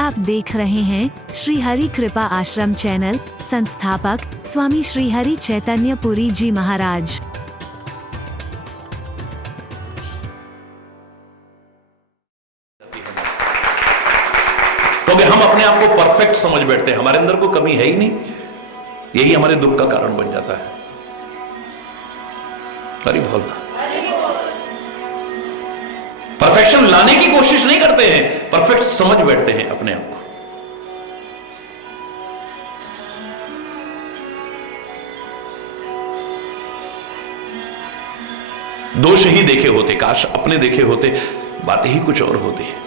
आप देख रहे हैं श्री हरि कृपा आश्रम चैनल। संस्थापक स्वामी श्री हरि चैतन्य पुरी जी महाराज। क्योंकि हम अपने आप को परफेक्ट समझ बैठते हैं, हमारे अंदर कोई कमी है ही नहीं। यही हमारे दुख का कारण बन जाता है। हरि बोलना। परफेक्शन लाने की कोशिश नहीं करते हैं, परफेक्ट समझ बैठते हैं अपने आप को। दोष ही देखे होते, काश अपने देखे होते, बातें ही कुछ और होती है।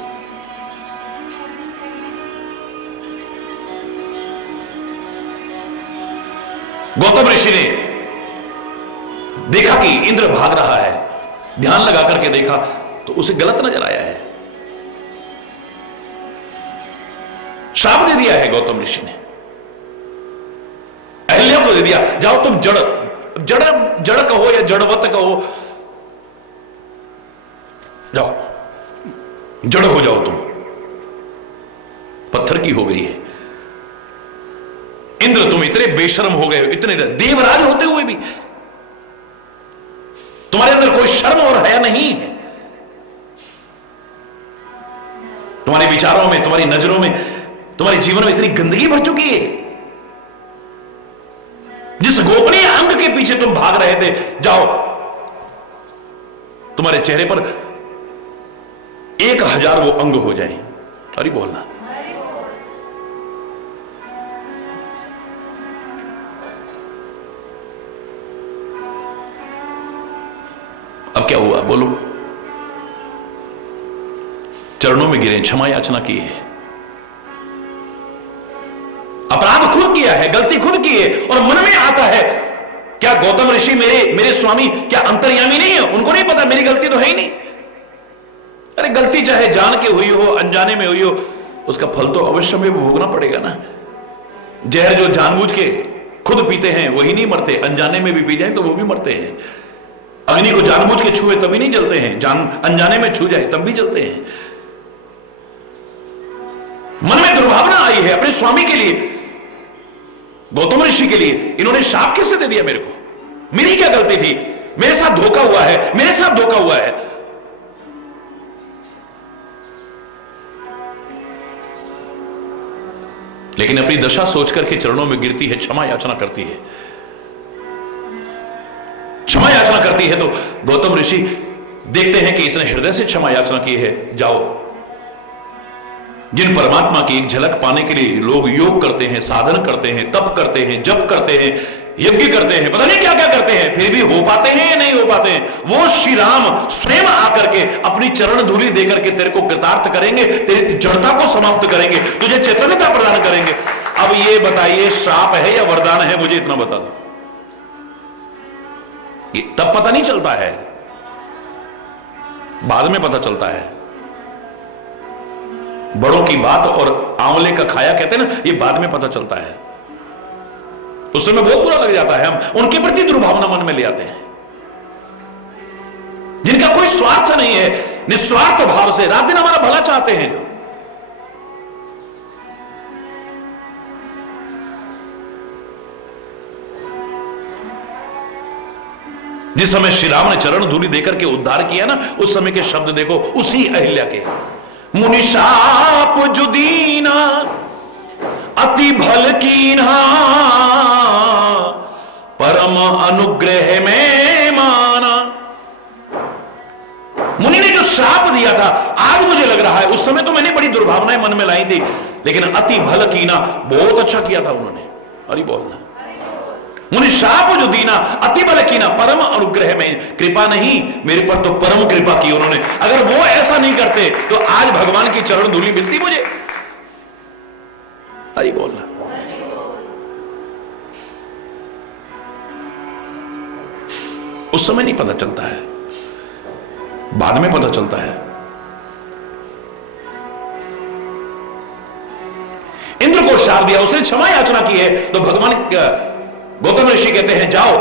गौतम ऋषि ने देखा कि इंद्र भाग रहा है, ध्यान लगा करके देखा तो उसे गलत नजर आया है। श्राप दे दिया है गौतम ऋषि ने, अहल्या को दे दिया, जाओ तुम जड़ जड़ जड़ कहो या जड़वत कहो, जाओ जड़ हो जाओ, तुम पत्थर की हो गई है। इंद्र तुम इतने बेशर्म हो गए, इतने देवराज होते हुए भी तुम्हारे अंदर कोई शर्म और हया नहीं है। तुम्हारे विचारों में, तुम्हारी नजरों में, तुम्हारे जीवन में इतनी गंदगी भर चुकी है। जिस गोपनीय अंग के पीछे तुम भाग रहे थे, जाओ तुम्हारे चेहरे पर 1000 वो अंग हो जाए। अरे बोलना। अब क्या हुआ बोलो? चरणों में गिरे, क्षमा याचना की है, अपराध खुद किया है, गलती खुद की है, और मन में आता है क्या गौतम ऋषि मेरे स्वामी क्या अंतर्यामी नहीं है? उनको नहीं पता मेरी गलती तो है ही नहीं। अरे गलती चाहे जान के हुई हो, अनजाने में हुई हो, उसका फल तो अवश्य में भोगना पड़ेगा ना। जहर जो जानबूझ के खुद पीते हैं वही नहीं मरते, अनजाने में भी पी जाए तो वो भी मरते हैं। अग्नि को जानबूझ के छुए तभी नहीं जलते हैं, अनजाने में छू जाए तब भी जलते हैं। मन में दुर्भावना आई है अपने स्वामी के लिए, गौतम ऋषि के लिए। इन्होंने शाप कैसे दे दिया मेरे को? मेरी क्या गलती थी? मेरे साथ धोखा हुआ है, मेरे साथ धोखा हुआ है। लेकिन अपनी दशा सोच करके चरणों में गिरती है, क्षमा याचना करती है। क्षमा याचना करती है तो गौतम ऋषि देखते हैं कि इसने हृदय से क्षमा याचना की है। जाओ, जिन परमात्मा की एक झलक पाने के लिए लोग योग करते हैं, साधन करते हैं, तप करते हैं, जप करते हैं, यज्ञ करते हैं, पता नहीं क्या क्या करते हैं, फिर भी हो पाते हैं या नहीं हो पाते हैं, वो श्री राम स्वयं आकर के अपनी चरण धूलि देकर के तेरे को कृतार्थ करेंगे, तेरी जड़ता को समाप्त करेंगे, तुझे चैतन्यता प्रदान करेंगे। अब ये बताइए, श्राप है या वरदान है? मुझे इतना बता दो। तब पता नहीं चलता है, बाद में पता चलता है। बड़ों की बात और आंवले का खाया कहते हैं ना, ये बाद में पता चलता है। उस समय बहुत बुरा लग जाता है, हम उनके प्रति दुर्भावना मन में ले आते हैं। जिनका कोई स्वार्थ नहीं है, निस्वार्थ भाव से रात दिन हमारा भला चाहते हैं। जो जिस समय श्री राम ने चरण धूलि देकर के उद्धार किया ना, उस समय के शब्द देखो, उसी अहिल्या के। मुनिशाप जो दीना अति भल कीन्हा, परम अनुग्रह में माना। मुनि ने जो श्राप दिया था, आज मुझे लग रहा है, उस समय तो मैंने बड़ी दुर्भावनाएं मन में लाई थी, लेकिन अति भल कीना, बहुत अच्छा किया था उन्होंने। अरे बोलना। मुनि शाप जो दीना अति बल कीना, परम अनुग्रह में। कृपा नहीं, मेरे पर तो परम कृपा की उन्होंने। अगर वो ऐसा नहीं करते तो आज भगवान की चरण धूलि मिलती मुझे? अरे बोलना। उस समय नहीं पता चलता है, बाद में पता चलता है। इंद्र को शाप दिया, उसने क्षमा याचना की है, तो भगवान गौतम ऋषि कहते हैं, जाओ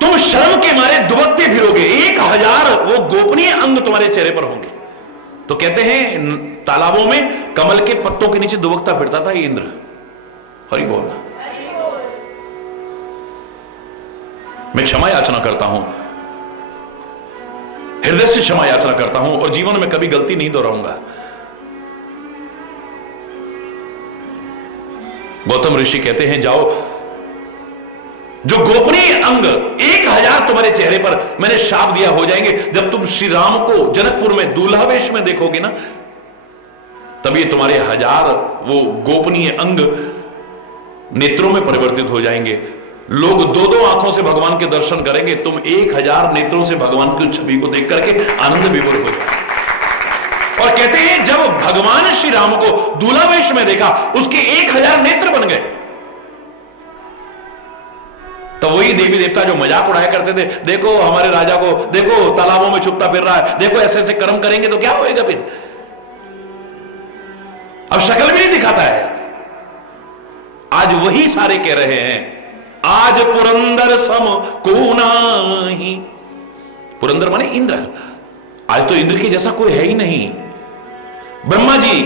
तुम शर्म के मारे दुबकते फिरोगे, 1000 वो गोपनीय अंग तुम्हारे चेहरे पर होंगे, तो कहते हैं तालाबों में कमल के पत्तों के नीचे दुबकता फिरता था ये इंद्र। हरि बोल। मैं क्षमा याचना करता हूं, हृदय से क्षमा याचना करता हूं और जीवन में कभी गलती नहीं दोहराऊंगा। गौतम ऋषि कहते हैं जाओ, जो गोपनीय अंग 1000 तुम्हारे चेहरे पर मैंने शाप दिया हो जाएंगे, जब तुम श्री राम को जनकपुर में दूल्हा वेश में देखोगे ना, तब ये तुम्हारे 1000 वो गोपनीय अंग नेत्रों में परिवर्तित हो जाएंगे। लोग 2-2 आंखों से भगवान के दर्शन करेंगे, तुम 1000 नेत्रों से भगवान की छवि को देख करके आनंद विभोर हो जाए। और कहते हैं जब भगवान श्री राम को दूल्हा वेश में देखा, उसके 1000 नेत्र बन गए। तो वही देवी देवता जो मजाक उड़ाया करते थे, देखो हमारे राजा को, देखो तालाबों में छुपता फिर रहा है, देखो ऐसे ऐसे कर्म करेंगे तो क्या होएगा फिर। अब शक्ल भी नहीं दिखाता है। आज वही सारे कह रहे हैं, आज पुरंदर सम को नाही। पुरंदर माने इंद्र। आज तो इंद्र के जैसा कोई है ही नहीं। ब्रह्मा जी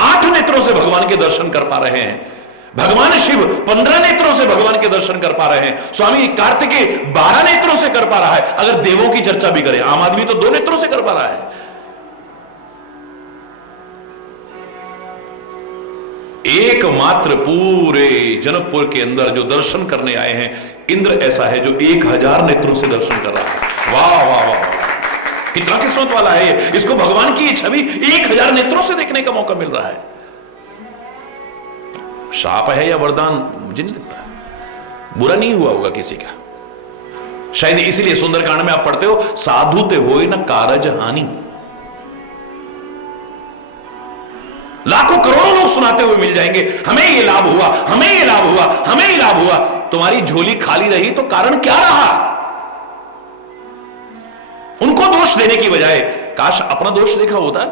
8 नेत्रों से भगवान के दर्शन कर पा रहे हैं, भगवान शिव 15 नेत्रों से भगवान के दर्शन कर पा रहे हैं, स्वामी कार्तिकेय 12 नेत्रों से कर पा रहा है। अगर देवों की चर्चा भी करें, आम आदमी तो 2 नेत्रों से कर पा रहा है। एकमात्र पूरे जनकपुर के अंदर जो दर्शन करने आए हैं, इंद्र ऐसा है जो 1000 नेत्रों से दर्शन कर रहा है। वाह वाह वाह, कितना किस्मत वाला है ये, इसको भगवान की छवि 1000 नेत्रों से देखने का मौका मिल रहा है। शाप है या वरदान मुझे नहीं लगता, बुरा नहीं हुआ होगा किसी का। शायद इसलिए सुंदरकांड में आप पढ़ते हो, साधु ते होए न कारज हानि। लाखों करोड़ों लोग सुनाते हुए मिल जाएंगे, हमें ये लाभ हुआ, हमें ये लाभ हुआ, हमें ये लाभ हुआ। तुम्हारी झोली खाली रही तो कारण क्या रहा? उनको दोष देने की बजाय काश अपना दोष देखा होता।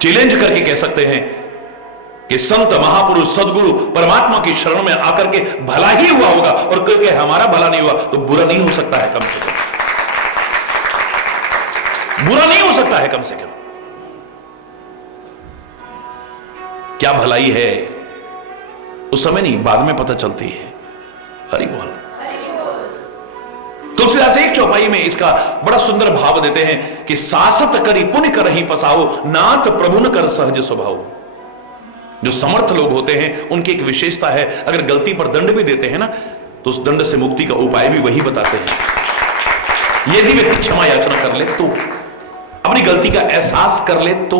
चैलेंज करके कह सकते हैं कि संत महापुरुष सदगुरु परमात्मा की शरण में आकर के भला ही हुआ होगा, और क्योंकि हमारा भला नहीं हुआ तो बुरा नहीं हो सकता है। कम से कम बुरा नहीं हो सकता है, कम से कम क्या भलाई है उस समय नहीं, बाद में पता चलती है। हरि बोल। तुलसीदास एक चौपाई में इसका बड़ा सुंदर भाव देते हैं कि सासत करी पुण्य कर ही पसाओ, नाथ प्रभु न कर सहज स्वभाव। जो समर्थ लोग होते हैं उनकी एक विशेषता है, अगर गलती पर दंड भी देते हैं ना, तो उस दंड से मुक्ति का उपाय भी वही बताते हैं। यदि व्यक्ति क्षमा याचना कर ले तो, अपनी गलती का एहसास कर ले तो,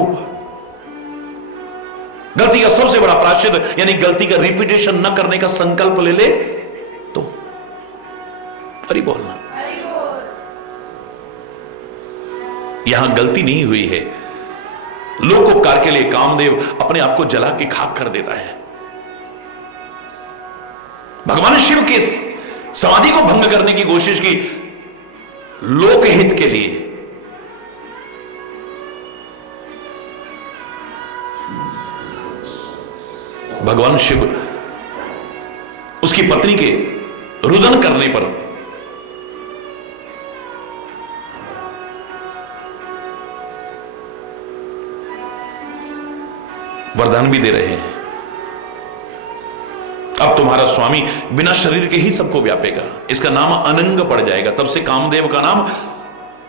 गलती का सबसे बड़ा प्रायश्चित यानी गलती का रिपीटेशन न करने का संकल्प ले ले तो। अरे बोलना, यहां गलती नहीं हुई है, लोकोपकार के लिए कामदेव अपने आप को जला के खाक कर देता है। भगवान शिव की समाधि को भंग करने की कोशिश की लोकहित के लिए। भगवान शिव उसकी पत्नी के रुदन करने पर वरदान भी दे रहे हैं, अब तुम्हारा स्वामी बिना शरीर के ही सबको व्यापेगा, इसका नाम अनंग पड़ जाएगा। तब से कामदेव का नाम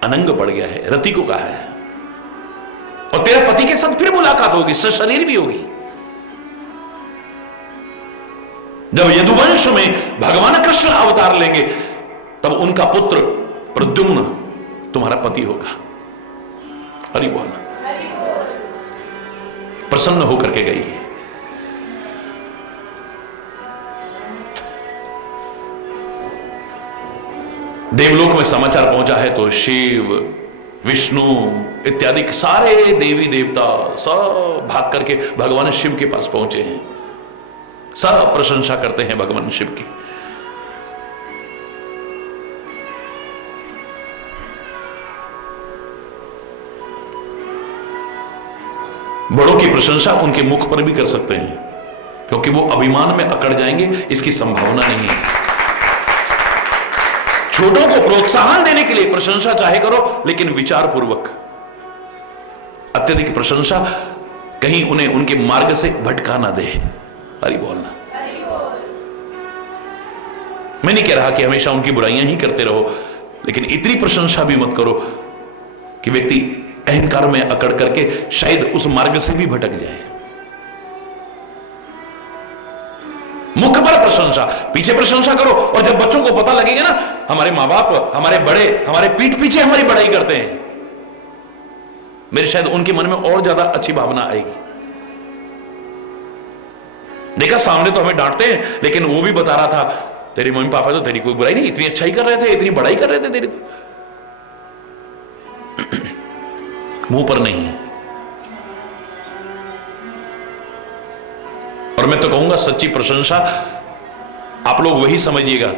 अनंग पड़ गया है, रति को कहा है। और तेरे पति के साथ फिर मुलाकात होगी, सशरीर भी होगी। जब यदुवंश में भगवान कृष्ण अवतार लेंगे, तब उनका पुत्र प्रद्युम्न तुम्हारा पति होगा। हरि बोल। प्रसन्न होकर के गई है। देवलोक में समाचार पहुंचा है तो शिव, विष्णु इत्यादि सारे देवी देवता सब भाग करके भगवान शिव के पास पहुंचे हैं, सब प्रशंसा करते हैं भगवान शिव की। बड़ों की प्रशंसा उनके मुख पर भी कर सकते हैं, क्योंकि वो अभिमान में अकड़ जाएंगे, इसकी संभावना नहीं है। छोटों को प्रोत्साहन देने के लिए प्रशंसा चाहे करो, लेकिन विचार पूर्वक। अत्यधिक प्रशंसा कहीं उन्हें उनके मार्ग से भटका ना दे। हरि बोलना। मैं नहीं कह रहा कि हमेशा उनकी बुराइयां ही करते रहो, लेकिन इतनी प्रशंसा भी मत करो कि व्यक्ति अहंकार में अकड़ करके शायद उस मार्ग से भी भटक जाए। मुख पर प्रशंसा, पीछे प्रशंसा करो। और जब बच्चों को पता लगेगा ना, हमारे मां बाप, हमारे बड़े हमारे पीठ पीछे हमारी बड़ाई करते हैं, मेरे शायद उनके मन में और ज्यादा अच्छी भावना आएगी। देखा, सामने तो हमें डांटते हैं, लेकिन वो भी बता रहा था तेरे मम्मी पापा तो तेरी कोई बुराई नहीं, इतनी अच्छाई कर रहे थे, इतनी बड़ाई कर रहे थे तेरी, तो मुंह पर नहीं है। और मैं तो कहूंगा सच्ची प्रशंसा आप लोग वही समझिएगा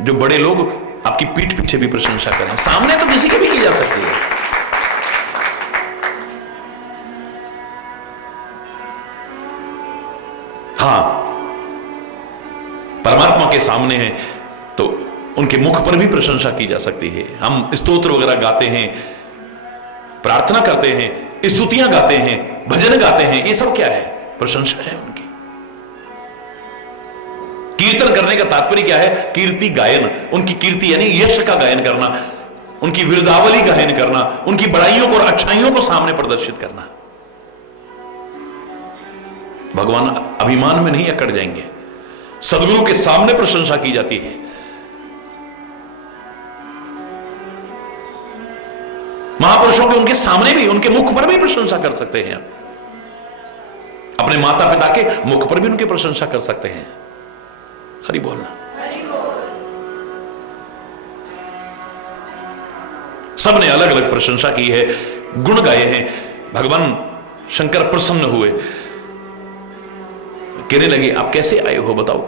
जो बड़े लोग आपकी पीठ पीछे भी प्रशंसा करें। सामने तो किसी की भी की जा सकती है। हां, परमात्मा के सामने है तो उनके मुख पर भी प्रशंसा की जा सकती है। हम स्तोत्र वगैरह गाते हैं, प्रार्थना करते हैं, स्तुतियां गाते हैं, भजन गाते हैं, ये सब क्या है? प्रशंसा है उनकी। कीर्तन करने का तात्पर्य क्या है? कीर्ति गायन, उनकी कीर्ति यानी यश का गायन करना, उनकी विरदावली गायन करना, उनकी बड़ाइयों को और अच्छाइयों को सामने प्रदर्शित करना। भगवान अभिमान में नहीं अकड़ जाएंगे। सदगुरु के सामने प्रशंसा की जाती है। महापुरुषों के उनके सामने भी, उनके मुख पर भी प्रशंसा कर सकते हैं। अपने माता पिता के मुख पर भी उनकी प्रशंसा कर सकते हैं। हरि बोलना। सबने अलग अलग प्रशंसा की है, गुण गाए हैं। भगवान शंकर प्रसन्न हुए, कहने लगे आप कैसे आए हो बताओ।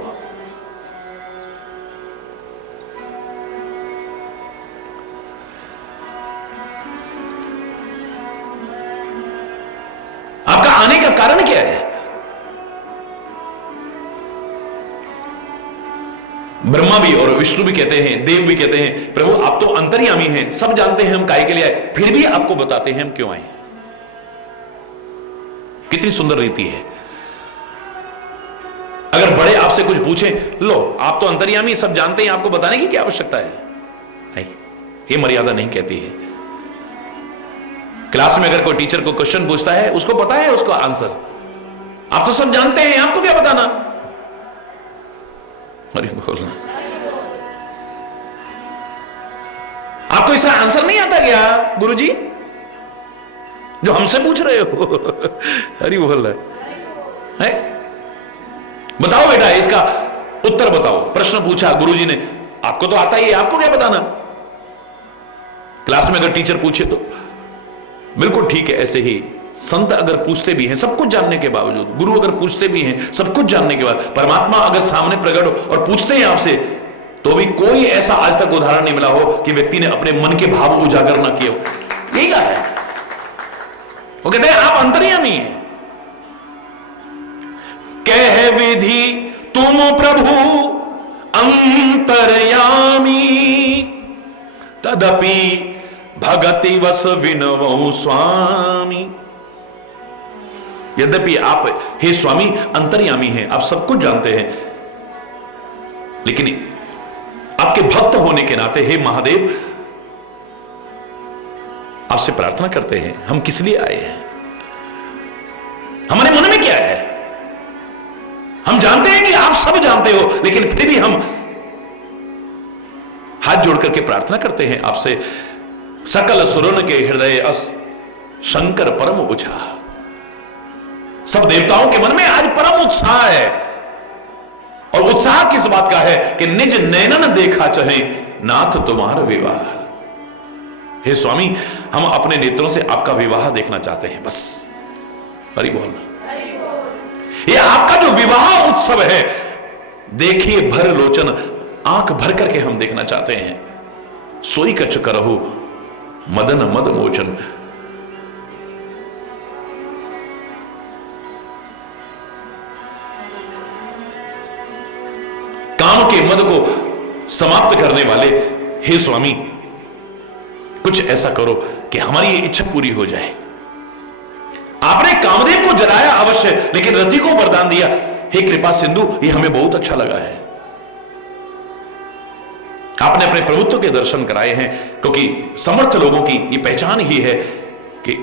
आपका आने का कारण क्या है? ब्रह्मा भी और विष्णु भी कहते हैं, देव भी कहते हैं, प्रभु आप तो अंतर्यामी हैं, सब जानते हैं हम काहे के लिए आए, फिर भी आपको बताते हैं हम क्यों आए। कितनी सुंदर रीति है। अगर बड़े आपसे कुछ पूछें, लो आप तो अंतर्यामी, सब जानते हैं, आपको बताने की क्या आवश्यकता है? नहीं, ये मर्यादा नहीं कहती है। क्लास में अगर कोई टीचर को क्वेश्चन पूछता है, उसको पता है उसका आंसर, आप तो सब जानते हैं, आपको क्या बताना। अरे बोलना, आपको इसका आंसर नहीं आता क्या गुरुजी, जो हमसे पूछ रहे हो? हरि बोल रहा है। बताओ बेटा इसका उत्तर बताओ। प्रश्न पूछा गुरुजी ने, आपको तो आता ही है, आपको क्या बताना। क्लास में अगर टीचर पूछे तो बिल्कुल ठीक है। ऐसे ही संत अगर पूछते भी हैं सब कुछ जानने के बावजूद, गुरु अगर पूछते भी हैं सब कुछ जानने के बाद, परमात्मा अगर सामने प्रकट हो और पूछते हैं आपसे, तो भी कोई ऐसा आज तक उदाहरण नहीं मिला हो कि व्यक्ति ने अपने मन के भाव उजागर ना किए हो। यही क्या है, वो कहते हैं आप अंतर्यामी हैं। कह विधि तुम प्रभु अंतर्यामी, तदपि भगति वस विनवौ स्वामी। यद्यपि आप हे स्वामी अंतर्यामी हैं, आप सब कुछ जानते हैं, लेकिन आपके भक्त होने के नाते हे महादेव आपसे प्रार्थना करते हैं, हम किस लिए आए हैं, हमारे मन में क्या है। हम जानते हैं कि आप सब जानते हो, लेकिन फिर भी हम हाथ जोड़ करके प्रार्थना करते हैं आपसे। सकल सुरन के हृदय अस शंकर परम उत्साह। सब देवताओं के मन में आज परम उत्साह है, और उत्साह किस बात का है कि निज नैनन देखा चाहे नाथ तुम्हारा विवाह। हे स्वामी हम अपने नेत्रों से आपका विवाह देखना चाहते हैं, बस। हरि बोलना। ये आपका जो विवाह उत्सव है, देखिए भर लोचन, आंख भर करके हम देखना चाहते हैं। सोई कच करहु मदन मद मोचन। काम के मद को समाप्त करने वाले, हे स्वामी कुछ ऐसा करो कि हमारी ये इच्छा पूरी हो जाए। आपने कामदेव को जलाया अवश्य, लेकिन रति को वरदान दिया। हे कृपा सिंधु, ये हमें बहुत अच्छा लगा है। आपने अपने प्रभुत्व के दर्शन कराए हैं, क्योंकि समर्थ लोगों की ये पहचान ही है कि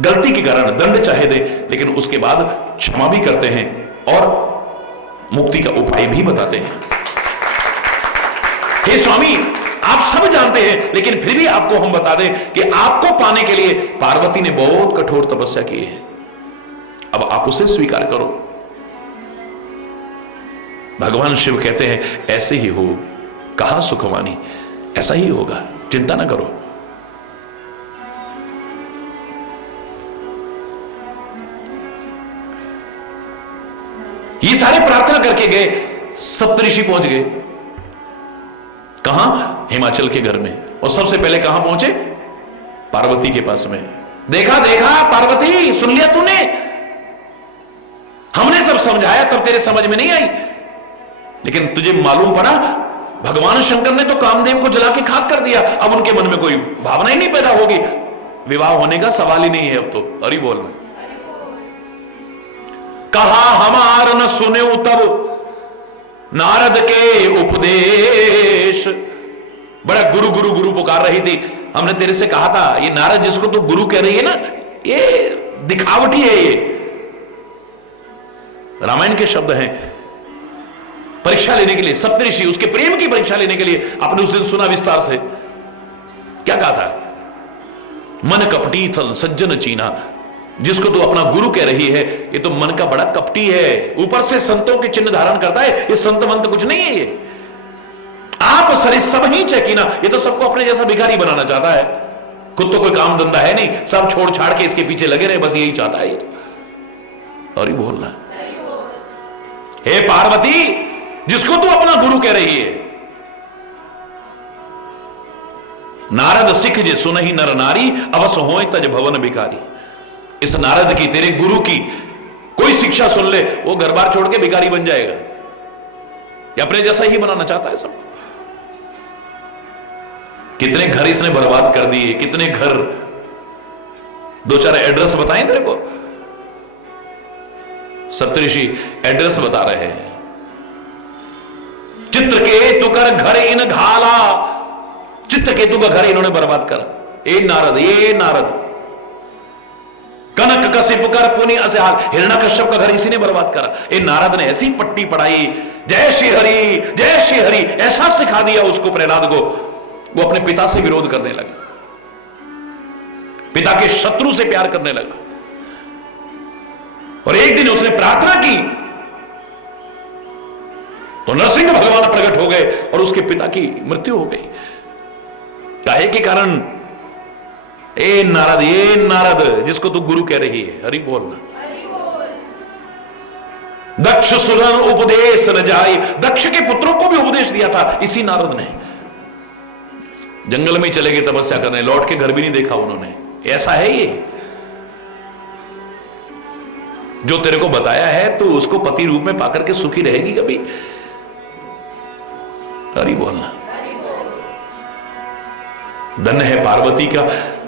गलती के कारण दंड चाहे दे, लेकिन उसके बाद क्षमा भी करते हैं और मुक्ति का उपाय भी बताते हैं। हे स्वामी, आप सब जानते हैं, लेकिन फिर भी आपको हम बता दें कि आपको पाने के लिए पार्वती ने बहुत कठोर तपस्या की है। अब आप उसे स्वीकार करो। भगवान शिव कहते हैं ऐसे ही हो, कहा सुखवानी, ऐसा ही होगा, चिंता ना करो। ये सारे प्रार्थना करके गए, सप्तऋषि पहुंच गए कहां? हिमाचल के घर में। और सबसे पहले कहां पहुंचे? पार्वती के पास में। देखा देखा पार्वती, सुन लिया तूने? हमने सब समझाया, तब तेरे समझ में नहीं आई, लेकिन तुझे मालूम पड़ा भगवान शंकर ने तो कामदेव को जला के खाक कर दिया। अब उनके मन में कोई भावना ही नहीं पैदा होगी, विवाह होने का सवाल ही नहीं है अब तो। हरि बोल में कहा हमार न सुने तब नारद के उपदेश। बड़ा गुरु गुरु गुरु पुकार रही थी। हमने तेरे से कहा था, ये नारद जिसको तू गुरु कह रही है ना, ये दिखावटी है। ये रामायण के शब्द हैं। परीक्षा लेने के लिए सप्तऋषि उसके प्रेम की परीक्षा लेने के लिए आपने उस दिन सुना विस्तार से। क्या कहा था? मन कपटी थल सज्जन चीना। जिसको तू अपना गुरु कह रही है, ये तो मन का बड़ा कपटी है, ऊपर से संतों के चिन्ह धारण करता है। ये संत मंत कुछ नहीं है। ये आप सरे सब ही चकीना। ये तो सबको अपने जैसा भिखारी बनाना चाहता है। खुद तो कोई काम धंधा है नहीं, सब छोड़ छाड़ के इसके पीछे लगे रहे, बस यही चाहता है ये तो। और ही बोलना, हे पार्वती, जिसको तू अपना गुरु कह रही है, नारद सिख जे सुनहि नर नारी, अवस होए तज भवन भिखारी। इस नारद की, तेरे गुरु की कोई शिक्षा सुन ले, वो घर बार छोड़ के भिखारी बन जाएगा। या अपने जैसा ही बनाना चाहता है सब। कितने घर इसने बर्बाद कर दिए, कितने घर। दो चार एड्रेस बताएं तेरे को। सप्तऋषि एड्रेस बता रहे हैं। चित्रकेतु कर घर इन घाला। चित्रकेतु का घर इन्होंने बर्बाद करा। ए नारद, ये नारद। कनक कसिप कर पुनि असहाल। हिरण्यकश्यप का घर इसी ने बर्बाद करा। ए नारद ने ऐसी पट्टी पढ़ाई, जय श्री हरि जय श्री हरि, ऐसा सिखा दिया उसको, प्रहलाद को। वो अपने पिता से विरोध करने लगा, पिता के शत्रु से प्यार करने लगा। और एक दिन उसने प्रार्थना की तो नरसिंह भगवान प्रकट हो गए और उसके पिता की मृत्यु हो गई। काहे के कारण? ए नारद, ये नारद जिसको तू गुरु कह रही है। हरि बोलना। दक्ष सुरन उपदेश न जाए। दक्ष के पुत्रों को भी उपदेश दिया था इसी नारद ने। जंगल में चले गए तपस्या करने, लौट के घर भी नहीं देखा उन्होंने। ऐसा है ये। जो तेरे को बताया है तो उसको पति रूप में पाकर के सुखी रहेगी कभी? हरि बोलना। धन्य है पार्वती का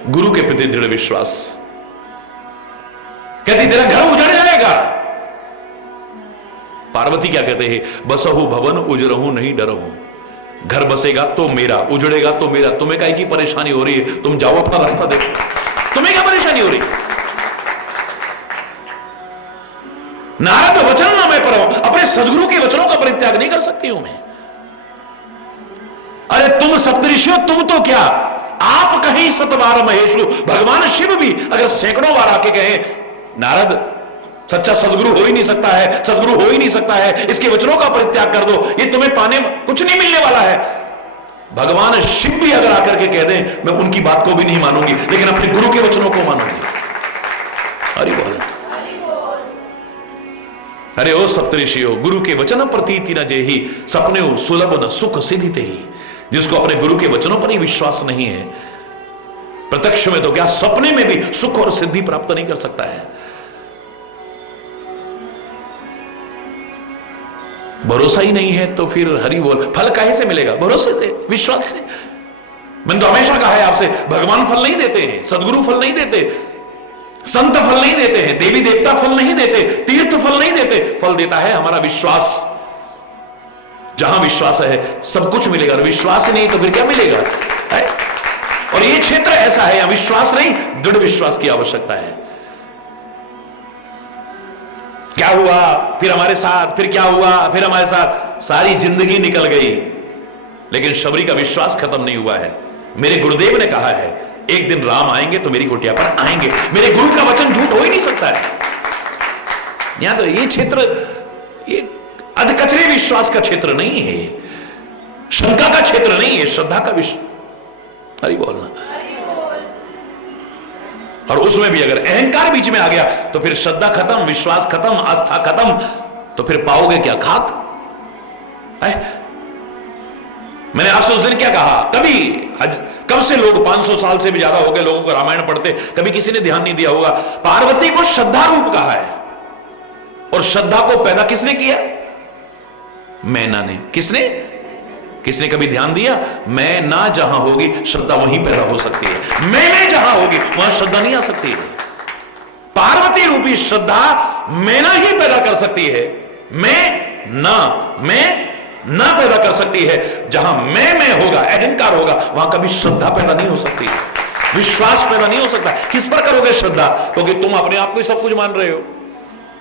गुरु के प्रति दृढ़ विश्वास। कहती तेरा घर उजड़ जाएगा। पार्वती क्या कहते हैं? बसहु भवन उजरहु नहीं डरहु। घर बसेगा तो मेरा, उजड़ेगा तो मेरा। तुम्हें काहे की परेशानी हो रही है? तुम जाओ अपना रास्ता देखो। तुम्हें क्या परेशानी हो रही? नारद वचन ना मैं पढ़ो, अपने सदगुरु के वचनों का परित्याग नहीं कर सकती हूं मैं। अरे तुम सप्तऋषियों, तुम तो क्या, आप कहीं सतबार महेशु। भगवान शिव भी अगर सैकड़ों बार आके कहे नारद सच्चा सदगुरु हो ही नहीं सकता है, सदगुरु हो ही नहीं सकता है, इसके वचनों का परित्याग कर दो, ये तुम्हें पाने कुछ नहीं मिलने वाला है। भगवान शिव भी अगर आकर के कह दें, मैं उनकी बात को भी नहीं मानूंगी, लेकिन अपने गुरु के वचनों को मानूंगी। हरि बोल। अरे ओ सप्तऋषियों, गुरु के वचन प्रतीति न जेहि, सपने सुलभ न सुख सिद्धि ही। जिसको अपने गुरु के वचनों पर ही विश्वास नहीं है, प्रत्यक्ष में तो क्या, सपने में भी सुख और सिद्धि प्राप्त नहीं कर सकता है। भरोसा ही नहीं है तो फिर हरि बोल, फल काहे से मिलेगा? भरोसे से, विश्वास से। मैंने तो हमेशा कहा है आपसे, भगवान फल नहीं देते हैं, सदगुरु फल नहीं देते, संत फल नहीं देते हैं, देवी देवता फल नहीं देते, तीर्थ फल नहीं देते, फल देता है हमारा विश्वास। जहां विश्वास है सब कुछ मिलेगा, और विश्वास नहीं तो फिर क्या मिलेगा है? और ये क्षेत्र ऐसा है, यहां विश्वास नहीं, दृढ़ विश्वास की आवश्यकता है। क्या हुआ फिर हमारे साथ, फिर क्या हुआ फिर हमारे साथ, सारी जिंदगी निकल गई, लेकिन शबरी का विश्वास खत्म नहीं हुआ है। मेरे गुरुदेव ने कहा है, एक दिन राम आएंगे तो मेरी कुटिया पर आएंगे। मेरे गुरु का वचन झूठ हो ही नहीं सकता है। यहां तो ये क्षेत्र, ये अधकचरे विश्वास का क्षेत्र नहीं है, शंका का क्षेत्र नहीं है, श्रद्धा का विश्वास। हरि बोलना। और उसमें भी अगर अहंकार बीच में आ गया तो फिर श्रद्धा खत्म, विश्वास खत्म, आस्था खत्म, तो फिर पाओगे क्या? खाक है? मैंने आपसे उस दिन क्या कहा, कब से लोग 500 साल से भी ज्यादा हो गए लोगों को रामायण पढ़ते, कभी किसी ने ध्यान नहीं दिया होगा। पार्वती को श्रद्धा रूप कहा है, और श्रद्धा को पैदा किसने किया? मैना ने। किसने कभी ध्यान दिया? मैं ना जहां होगी श्रद्धा वहीं पैदा हो सकती है, मैंने जहां होगी वहां श्रद्धा नहीं आ सकती है। पार्वती रूपी श्रद्धा मैना ही पैदा कर सकती है, मैं ना पैदा कर सकती है। जहां मैं होगा, अहंकार होगा, वहां कभी श्रद्धा पैदा नहीं हो सकती है, विश्वास पैदा नहीं हो सकता। किस पर करोगे श्रद्धा? क्योंकि तुम अपने आप को ही सब कुछ मान रहे हो।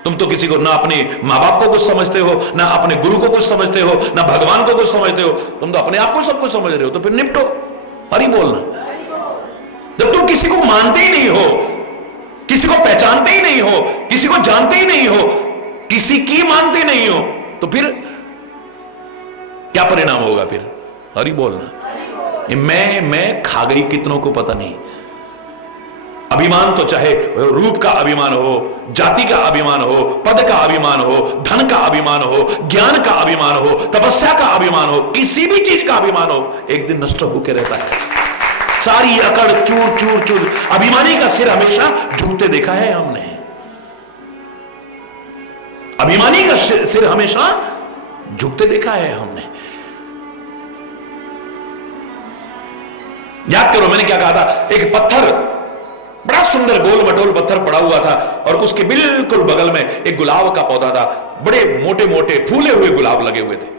तुम तो किसी को ना अपने मां बाप को कुछ समझते हो, ना अपने गुरु को कुछ समझते हो, ना भगवान को कुछ समझते हो, तुम तो अपने आप को सब कुछ समझ रहे हो। तो फिर निपटो, हरि बोलना। जब तुम किसी को मानते ही नहीं हो, किसी को पहचानते ही नहीं हो, किसी को जानते ही नहीं हो, किसी की मानते नहीं हो, तो फिर क्या परिणाम होगा? फिर हरि बोलना। मैं खा गई कितनों को पता नहीं। अभिमान तो चाहे रूप का अभिमान हो, जाति का अभिमान हो, पद का अभिमान हो, धन का अभिमान हो, ज्ञान का अभिमान हो, तपस्या का अभिमान हो, किसी भी चीज का अभिमान हो, एक दिन नष्ट होकर रहता है। सारी अकड़ चूर चूर चूर। अभिमानी का सिर हमेशा झुकते देखा है हमने। अभिमानी का सिर हमेशा झुकते देखा है हमने। याद करो मैंने क्या कहा था, एक पत्थर, बड़ा सुंदर गोल मटोल पत्थर पड़ा हुआ था, और उसके बिल्कुल बगल में एक गुलाब का पौधा था। बड़े मोटे मोटे फूले हुए गुलाब लगे हुए थे।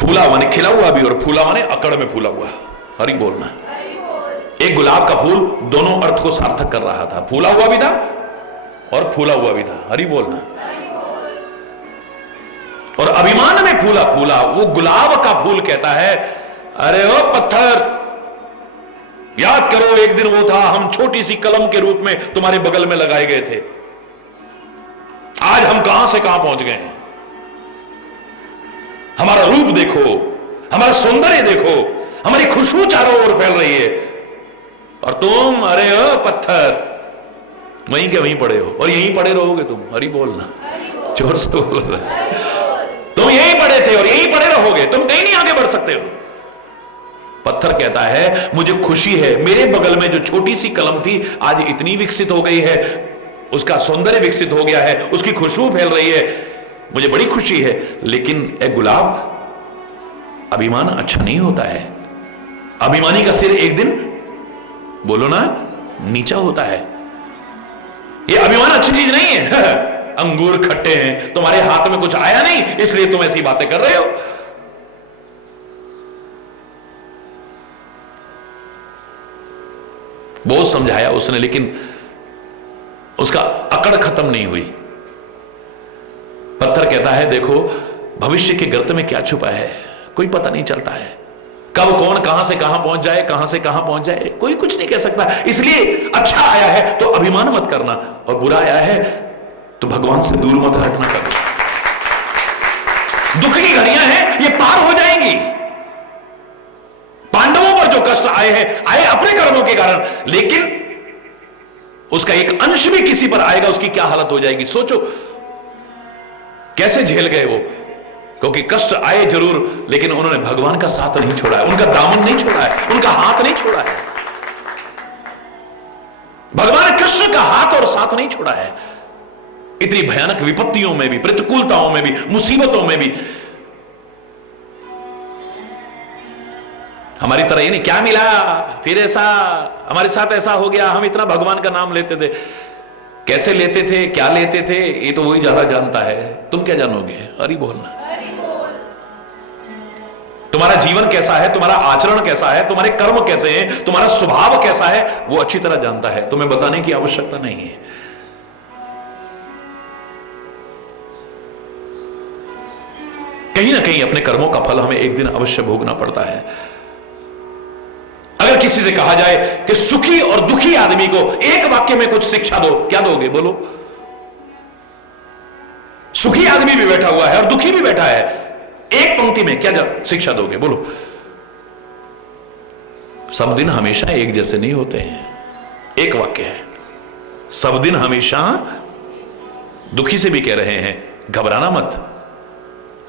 फूला माने खिला हुआ भी, और फूला माने अकड़ में फूला हुआ। हरि बोलना। एक गुलाब का फूल दोनों अर्थ को सार्थक कर रहा था, फूला हुआ भी था और फूला हुआ भी था। हरि बोलना। और अभिमान में फूला फूला वो गुलाब का फूल कहता है, अरे ओ पत्थर, याद करो एक दिन वो था, हम छोटी सी कलम के रूप में तुम्हारे बगल में लगाए गए थे। आज हम कहां से कहां पहुंच गए हैं। हमारा रूप देखो, हमारा सौंदर्य देखो, हमारी खुशबू चारों ओर फैल रही है, और तुम अरे ओ पत्थर वहीं के वहीं पड़े हो, और यहीं पड़े रहोगे तुम। हरि बोलना। जोर से बोल रहे। तुम यहीं पड़े थे और यहीं पड़े रहोगे, तुम कहीं नहीं आगे बढ़ सकते हो। पत्थर कहता है मुझे खुशी है, मेरे बगल में जो छोटी सी कलम थी आज इतनी विकसित हो गई है, उसका सौंदर्य विकसित हो गया है, उसकी खुशबू फैल रही है, मुझे बड़ी खुशी है। लेकिन ए गुलाब, अभिमान अच्छा नहीं होता है। अभिमानी का सिर एक दिन, बोलो ना, नीचा होता है। ये अभिमान अच्छी चीज नहीं है। अंगूर खट्टे हैं, तुम्हारे हाथ में कुछ आया नहीं इसलिए तुम ऐसी बातें कर रहे हो। बहुत समझाया उसने, लेकिन उसका अकड़ खत्म नहीं हुई। पत्थर कहता है देखो भविष्य के गर्त में क्या छुपा है, कोई पता नहीं चलता है। कब कौन कहां से कहां पहुंच जाए, कहां से कहां पहुंच जाए, कोई कुछ नहीं कह सकता। इसलिए अच्छा आया है तो अभिमान मत करना, और बुरा आया है तो भगवान से दूर मत हटना कभी। दुख की घड़ियां हैं, ये पार हो जाएंगी। पांडवों पर जो कष्ट आए हैं, आए अपने कर्मों के कारण, लेकिन उसका एक अंश भी किसी पर आएगा, उसकी क्या हालत हो जाएगी। सोचो कैसे झेल गए वो, क्योंकि कष्ट आए जरूर, लेकिन उन्होंने भगवान का साथ नहीं छोड़ा है, उनका दामन नहीं छोड़ा है, उनका हाथ नहीं छोड़ा है। भगवान कृष्ण का हाथ और साथ नहीं छोड़ा है। इतनी भयानक विपत्तियों में भी, प्रतिकूलताओं में भी, मुसीबतों में भी हमारी तरह ये नहीं क्या मिला, फिर ऐसा हमारे साथ ऐसा हो गया, हम इतना भगवान का नाम लेते थे। कैसे लेते थे, क्या लेते थे, ये तो वही ज्यादा जानता है, तुम क्या जानोगे। हरि बोलना। तुम्हारा जीवन कैसा है, तुम्हारा आचरण कैसा है, तुम्हारे कर्म कैसे हैं, तुम्हारा स्वभाव कैसा है, वो अच्छी तरह जानता है, तुम्हें बताने की आवश्यकता नहीं है। कहीं ना कहीं अपने कर्मों का फल हमें एक दिन अवश्य भोगना पड़ता है। अगर किसी से कहा जाए कि सुखी और दुखी आदमी को एक वाक्य में कुछ शिक्षा दो, क्या दोगे, बोलो। सुखी आदमी भी बैठा हुआ है और दुखी भी बैठा है, एक पंक्ति में क्या शिक्षा दोगे, बोलो। सब दिन हमेशा एक जैसे नहीं होते हैं, एक वाक्य है, सब दिन हमेशा। दुखी से भी कह रहे हैं घबराना मत,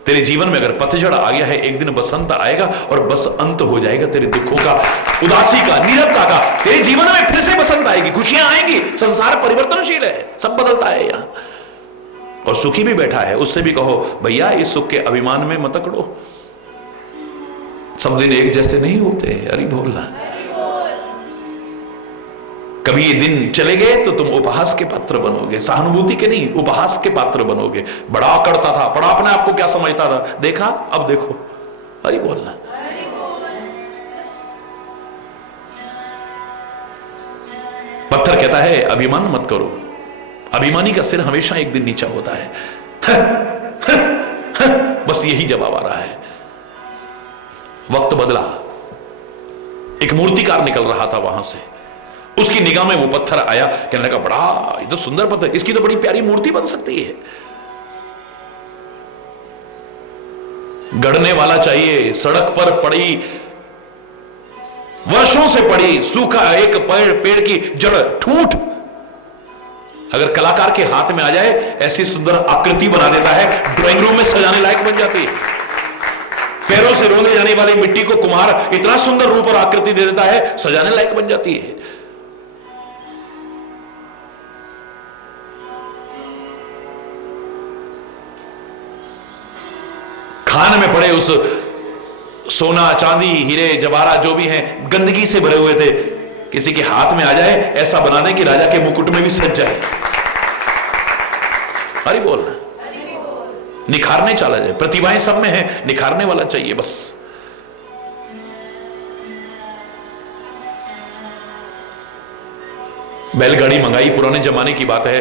तेरे जीवन में अगर पतझड़ आ गया है, एक दिन बसंत आएगा और बस अंत हो जाएगा तेरे दुखों का, उदासी का, नीरवता का। तेरे जीवन में फिर से बसंत आएगी, खुशियां आएंगी। संसार परिवर्तनशील है, सब बदलता है यहां। और सुखी भी बैठा है, उससे भी कहो भैया इस सुख के अभिमान में मत अकड़ो, सब दिन एक जैसे नहीं होते। अरे बोलना। कभी ये दिन चले गए तो तुम उपहास के पात्र बनोगे, सहानुभूति के नहीं, उपहास के पात्र बनोगे। बड़ा अकड़ता था, बड़ा अपने आप को क्या समझता था, देखा अब देखो। हरि बोलना। पत्थर कहता है अभिमान मत करो, अभिमानी का सिर हमेशा एक दिन नीचा होता है। बस यही जवाब आ रहा है। वक्त बदला, एक मूर्तिकार निकल रहा था वहां से, उसकी निगाह में वो पत्थर आया, कहने लगा बड़ा ये तो सुंदर पत्थर, इसकी तो बड़ी प्यारी मूर्ति बन सकती है। गढ़ने वाला चाहिए, सड़क पर पड़ी, वर्षों से पड़ी, सूखा एक पेड़ की जड़, ठूंठ अगर कलाकार के हाथ में आ जाए, ऐसी सुंदर आकृति बना देता है, ड्राइंग रूम में सजाने लायक बन जाती है। पैरों से रोंदे जाने वाली मिट्टी को कुम्हार इतना सुंदर रूप और आकृति दे देता है, सजाने लायक बन जाती है। खान में पड़े उस सोना चांदी हीरे जवाहरात जो भी हैं, गंदगी से भरे हुए थे, किसी के हाथ में आ जाए, ऐसा बना दें कि राजा के मुकुट में भी सज जाए। अरे बोल रहा, निखारने चला जाए। प्रतिभाएं सब में है, निखारने वाला चाहिए बस। बैलगाड़ी मंगाई, पुराने जमाने की बात है,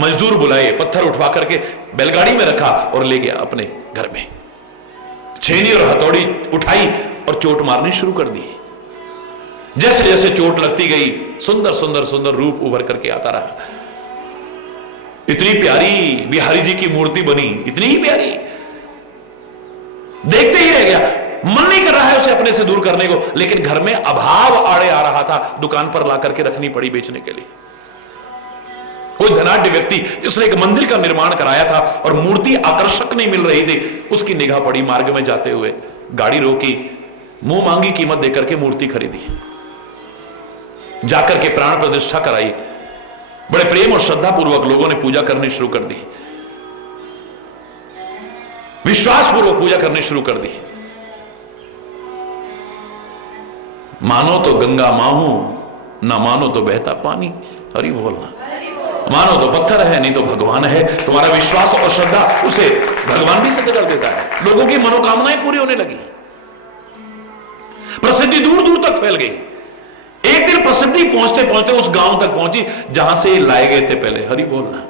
मजदूर बुलाए, पत्थर उठवा करके बैलगाड़ी में रखा और ले गया अपने घर में। छेनी और हथौड़ी उठाई और चोट मारनी शुरू कर दी। जैसे जैसे चोट लगती गई, सुंदर सुंदर सुंदर रूप उभर करके आता रहा। इतनी प्यारी बिहारी जी की मूर्ति बनी, इतनी ही प्यारी, देखते ही रह गया। मन नहीं कर रहा है उसे अपने से दूर करने को, लेकिन घर में अभाव आड़े आ रहा था, दुकान पर ला करके रखनी पड़ी बेचने के लिए। कोई धनाढ्य व्यक्ति जिसने एक मंदिर का निर्माण कराया था और मूर्ति आकर्षक नहीं मिल रही थी, उसकी निगाह पड़ी, मार्ग में जाते हुए गाड़ी रोकी, मुंह मांगी कीमत देकर के मूर्ति खरीदी, जाकर के प्राण प्रतिष्ठा कराई। बड़े प्रेम और श्रद्धा पूर्वक लोगों ने पूजा करनी शुरू कर दी, विश्वास पूर्वक पूजा करनी शुरू कर दी। मानो तो गंगा माहू, ना मानो तो बहता पानी। हरि बोलना। मानो तो पत्थर है, नहीं तो भगवान है। तुम्हारा विश्वास और श्रद्धा उसे भगवान भी सिद्ध कर देता है। लोगों की मनोकामनाएं पूरी होने लगी, प्रसिद्धि दूर दूर तक फैल गई। एक दिन प्रसिद्धि पहुंचते पहुंचते उस गांव तक पहुंची जहां से लाए गए थे पहले। हरि बोलना।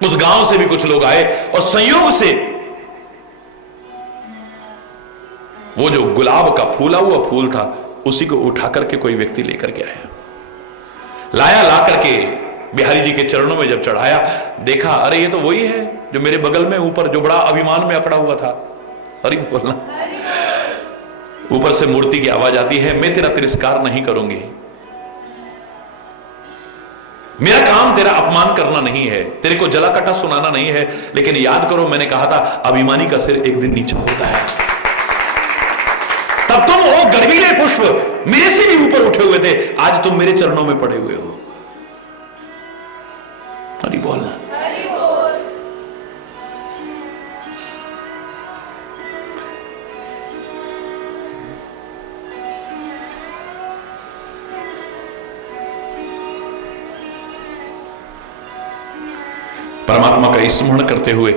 उस गांव से भी कुछ लोग आए और संयोग से वो जो गुलाब का फूला हुआ फूल था, उसी को उठा करके कोई व्यक्ति लेकर के आया, लाया, ला करके बिहारी जी के चरणों में जब चढ़ाया, देखा अरे ये तो वही है जो मेरे बगल में ऊपर जो बड़ा अभिमान में अकड़ा हुआ था। अरे बोलना। ऊपर से मूर्ति की आवाज आती है, मैं तेरा तिरस्कार नहीं करूंगी, मेरा काम तेरा अपमान करना नहीं है, तेरे को जला कटा सुनाना नहीं है, लेकिन याद करो मैंने कहा था अभिमानी का सिर एक दिन नीचा होता है। तब तुम वो गर्वीले पुष्प मेरे से भी ऊपर उठे हुए थे, आज तुम मेरे चरणों में पड़े हुए हो। परमात्मा का स्मरण करते हुए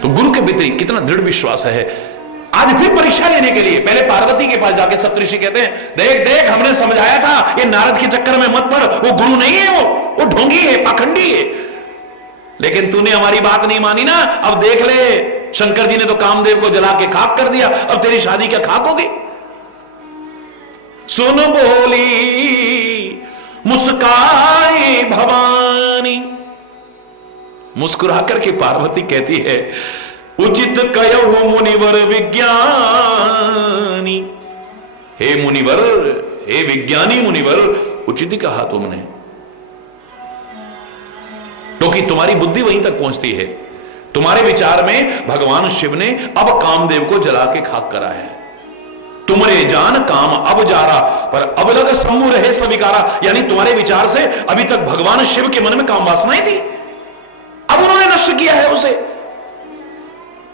तो गुरु के प्रति कितना दृढ़ विश्वास है। आज फिर परीक्षा लेने के लिए पहले पार्वती के पास जाके सप्तऋषि कहते हैं, देख देख हमने समझाया था, ये नारद के चक्कर में मत पड़, वो गुरु नहीं है, वो ढोंगी है, पाखंडी है, लेकिन तूने हमारी बात नहीं मानी ना। अब देख ले, शंकर जी ने तो कामदेव को जला के खाक कर दिया, अब तेरी शादी क्या खाक होगी। सुन बोली मुस्काई भवानी, मुस्कुरा करके पार्वती कहती है, उचित कयहु मुनिवर विज्ञानी। हे मुनिवर, हे विज्ञानी मुनिवर, उचित ही कहा तुमने, क्योंकि तुम्हारी बुद्धि वहीं तक पहुंचती है। तुम्हारे विचार में भगवान शिव ने अब कामदेव को जला के खाक करा है। तुमरे जान काम अब जारा पर अब लग सम्मु रहे सविकारा, यानी तुम्हारे विचार से अभी तक भगवान शिव के मन में काम वासनाएं थी, अब उन्होंने नष्ट किया है उसे।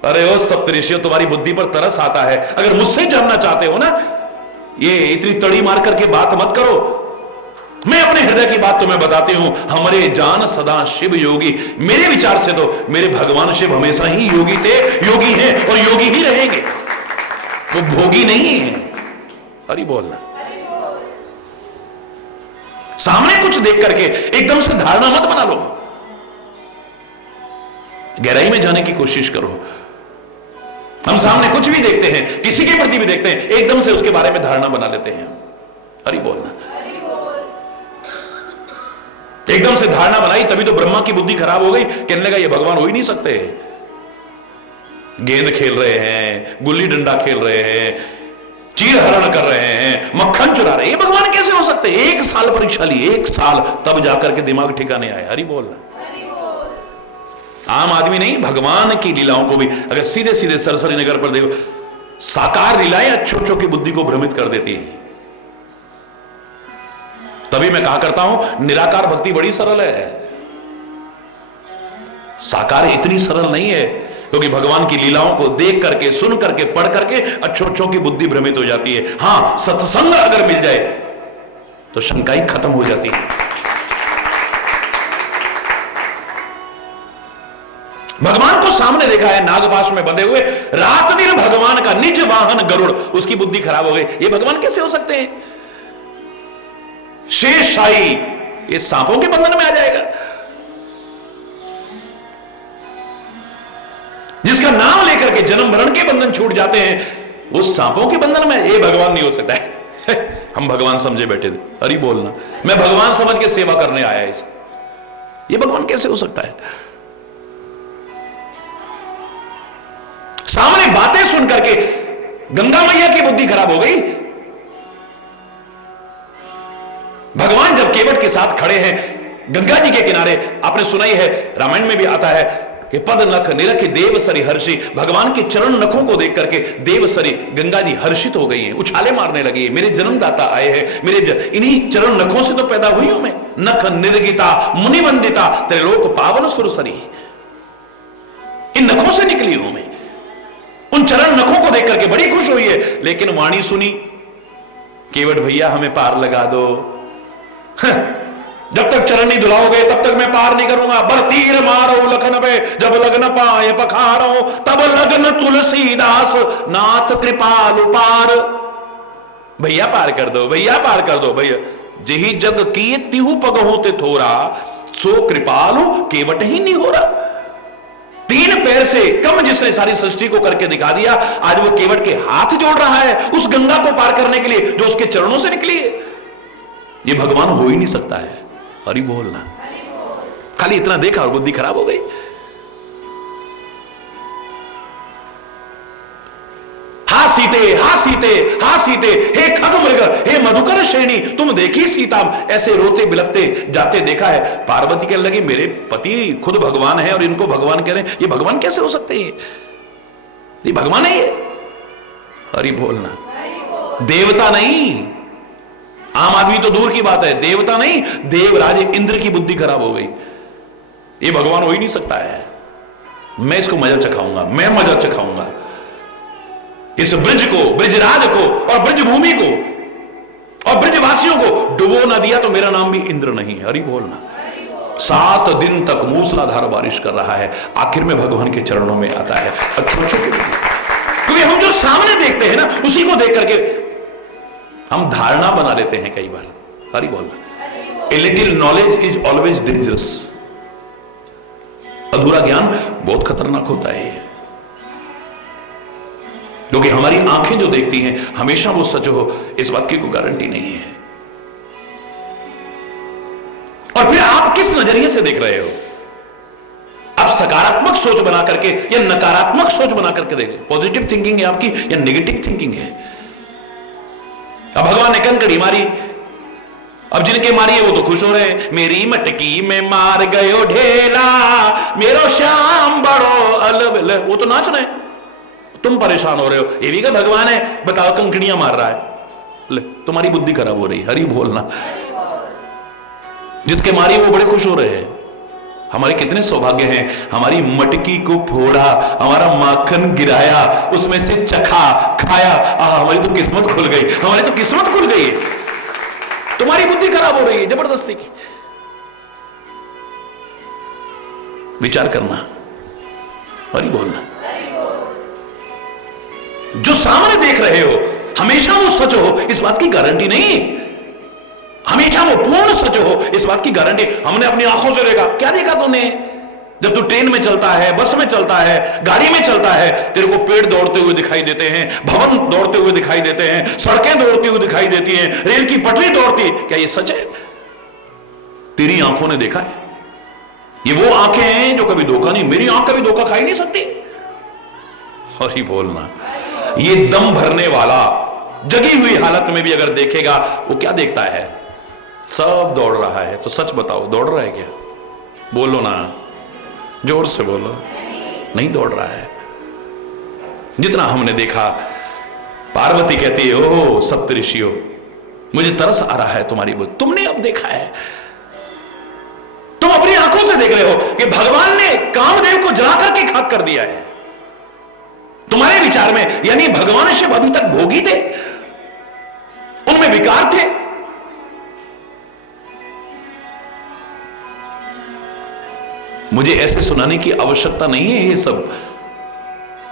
अरे ओ सप्तऋषियों, तुम्हारी बुद्धि पर तरस आता है। अगर मुझसे जानना चाहते हो ना, ये इतनी तड़ी मार करके बात मत करो, मैं अपने हृदय की बात तुम्हें बताती हूं। हमारे जान सदा शिव योगी, मेरे विचार से तो मेरे भगवान शिव हमेशा ही योगी थे, योगी हैं और योगी ही रहेंगे, वो भोगी नहीं है। हरि बोलना। सामने कुछ देख करके एकदम से धारणा मत बना लो, गहराई में जाने की कोशिश करो। हम सामने कुछ भी देखते हैं, किसी के प्रति भी देखते हैं, एकदम से उसके बारे में धारणा बना लेते हैं। हरि बोलना। एकदम से धारणा बनाई, तभी तो ब्रह्मा की बुद्धि खराब हो गई, कहने लगा ये भगवान हो ही नहीं सकते। गेंद खेल रहे हैं, गुल्ली डंडा खेल रहे हैं, चीर हरण कर रहे हैं, मक्खन चुरा रहे हैं, ये भगवान कैसे हो सकते। 1 साल परीक्षा ली, 1 साल, तब जाकर के दिमाग ठिकाने आया। हरि बोलना। आम आदमी नहीं, भगवान की लीलाओं को भी अगर सीधे सीधे सरसरी नगर पर देखो, साकार लीलाएं अच्छों की बुद्धि को भ्रमित कर देती है। तभी मैं कहा करता हूं, निराकार भक्ति बड़ी सरल है, साकार इतनी सरल नहीं है, क्योंकि भगवान की लीलाओं को देख करके, सुन करके, पढ़ करके अच्छों की बुद्धि भ्रमित हो जाती है। हां, सत्संग अगर मिल जाए तो शंकाएं खत्म हो जाती है। भगवान को सामने देखा है, नागपाश में बंधे हुए, रात दिन भगवान का निज वाहन गरुड़, उसकी बुद्धि खराब हो गई। ये भगवान कैसे हो सकते हैं। शेषशाही, ये सांपों के बंधन में आ जाएगा। जिसका नाम लेकर के जन्म मरण के बंधन छूट जाते हैं, वो सांपों के बंधन में, ये भगवान नहीं हो सकता है। हम भगवान समझे बैठे थे। हरि बोलना। मैं भगवान समझ के सेवा करने आया इस, ये भगवान कैसे हो सकता है। सामने बातें सुन करके गंगा मैया की बुद्धि खराब हो गई। भगवान जब केवट के साथ खड़े हैं गंगा जी के किनारे, आपने सुना ही है, रामायण में भी आता है कि पद नख निरख देवसरी हर्षि, भगवान के चरण नखों को देख करके देवसरी गंगा जी हर्षित हो गई हैं, उछाले मारने लगी है। मेरे जन्मदाता आए हैं, मेरे इन्हीं चरण नखों से तो पैदा हुई हूं मैं। नख निर्गिता मुनि वंदिता त्रिलोक पावन सुरसरी, इन नखों से निकली हूं मैं। उन चरण नखों को देख करके बड़ी खुश हुई है, लेकिन वाणी सुनी, केवट भैया हमें पार लगा दो, जब तक चरण नहीं धुलाओगे तब तक मैं पार नहीं करूंगा। बर तीर मारो लखन पे, जब लग्न पाए पखारो, तब लग्न तुलसीदास नाथ कृपालु पार। भैया पार कर दो, भैया पार कर दो, भैया जही जग किए तिहु पग होते थोरा, सो कृपालु केवट ही नहीं हो रहा। 3 पैर से कम जिसने सारी सृष्टि को करके दिखा दिया, आज वो केवट के हाथ जोड़ रहा है उस गंगा को पार करने के लिए जो उसके चरणों से निकली है। ये भगवान हो ही नहीं सकता है। हरि बोलना। खाली इतना देखा और बुद्धि खराब हो गई। हा सीते, हा सीते, हा सीते, हे खगमृग, हे मधुकर श्रेणी, तुम देखी सीता, ऐसे रोते बिलखते जाते देखा है। पार्वती कहने लगी मेरे पति खुद भगवान है और इनको भगवान कह रहे हैं, ये भगवान कैसे हो सकते हैं, ये भगवान है ये। हरि बोलना। देवता नहीं, आम आदमी तो दूर की बात है, देवता नहीं, देवराज इंद्र की बुद्धि खराब हो गई। ये भगवान हो ही नहीं सकता है। मैं इसको मजा चखाऊंगा, मैं मजा चखाऊंगा इस ब्रिज को, ब्रिजराज को और ब्रिज भूमि को और ब्रजवासियों को डुबो ना दिया तो मेरा नाम भी इंद्र नहीं है। हरि बोलना। 7 दिन तक मूसलाधार बारिश कर रहा है, आखिर में भगवान के चरणों में आता है। क्योंकि हम जो सामने देखते हैं ना, उसी को देख करके हम धारणा बना लेते हैं कई बार। हरि बोलना। A little knowledge is always dangerous. अधूरा ज्ञान बहुत खतरनाक होता है, क्योंकि हमारी आंखें जो देखती हैं हमेशा वो सच हो इस बात की कोई गारंटी नहीं है। और फिर आप किस नजरिए से देख रहे हो? आप सकारात्मक सोच बना करके या नकारात्मक सोच बना करके देखें। पॉजिटिव थिंकिंग है आपकी या नेगेटिव थिंकिंग है? अब भगवान ने कंकड़ी मारी, अब जिनके मारी है वो तो खुश हो रहे हैं। मेरी मटकी में मार गयो ढेला, मेरो श्याम बड़ो अलबल, वो तो नाच रहे हैं, तुम परेशान हो रहे हो। ये भी का भगवान है, बताओ कंकड़ियां मार रहा है, ले तुम्हारी बुद्धि खराब हो रही। हरि बोलना। जिसके मारी वो बड़े खुश हो रहे हैं। हमारे कितने सौभाग्य हैं, हमारी मटकी को फोड़ा, हमारा माखन गिराया, उसमें से चखा, खाया। हमारी तो किस्मत खुल गई, हमारी तो किस्मत खुल गई। तुम्हारी बुद्धि खराब हो रही है जबरदस्ती की। विचार करना, हरि बोलना। जो सामने देख रहे हो हमेशा वो सच हो इस बात की गारंटी नहीं। हमेशा वो पूर्ण सच हो इस बात की गारंटी। हमने अपनी आंखों से देखा, क्या देखा तूने? जब तू ट्रेन में चलता है, बस में चलता है, गाड़ी में चलता है, तेरे को पेड़ दौड़ते हुए दिखाई देते हैं, भवन दौड़ते हुए दिखाई देते हैं, सड़कें दौड़ती हुई दिखाई देती हैं, रेल की पटरी दौड़ती है। क्या ये सच है? तेरी आंखों ने देखा है। ये वो आंखें हैं जो कभी धोखा नहीं, मेरी आंख कभी धोखा खा ही नहीं सकती। और ही बोलना, ये दम भरने वाला जगी हुई हालत में भी अगर देखेगा, वो क्या देखता है? सब दौड़ रहा है। तो सच बताओ, दौड़ रहा है क्या? बोलो ना, जोर से बोलो। नहीं दौड़ रहा है। जितना हमने देखा, पार्वती कहती है, ओह सप्तऋषियों, मुझे तरस आ रहा है तुम्हारी बुद्धि। तुमने अब देखा है, तुम अपनी आंखों से देख रहे हो कि भगवान ने कामदेव को जला करके खाक कर दिया है। तुम्हारे विचार में यानी भगवान शिव अभी तक भोगी थे, उनमें विकार थे। मुझे ऐसे सुनाने की आवश्यकता नहीं है। ये सब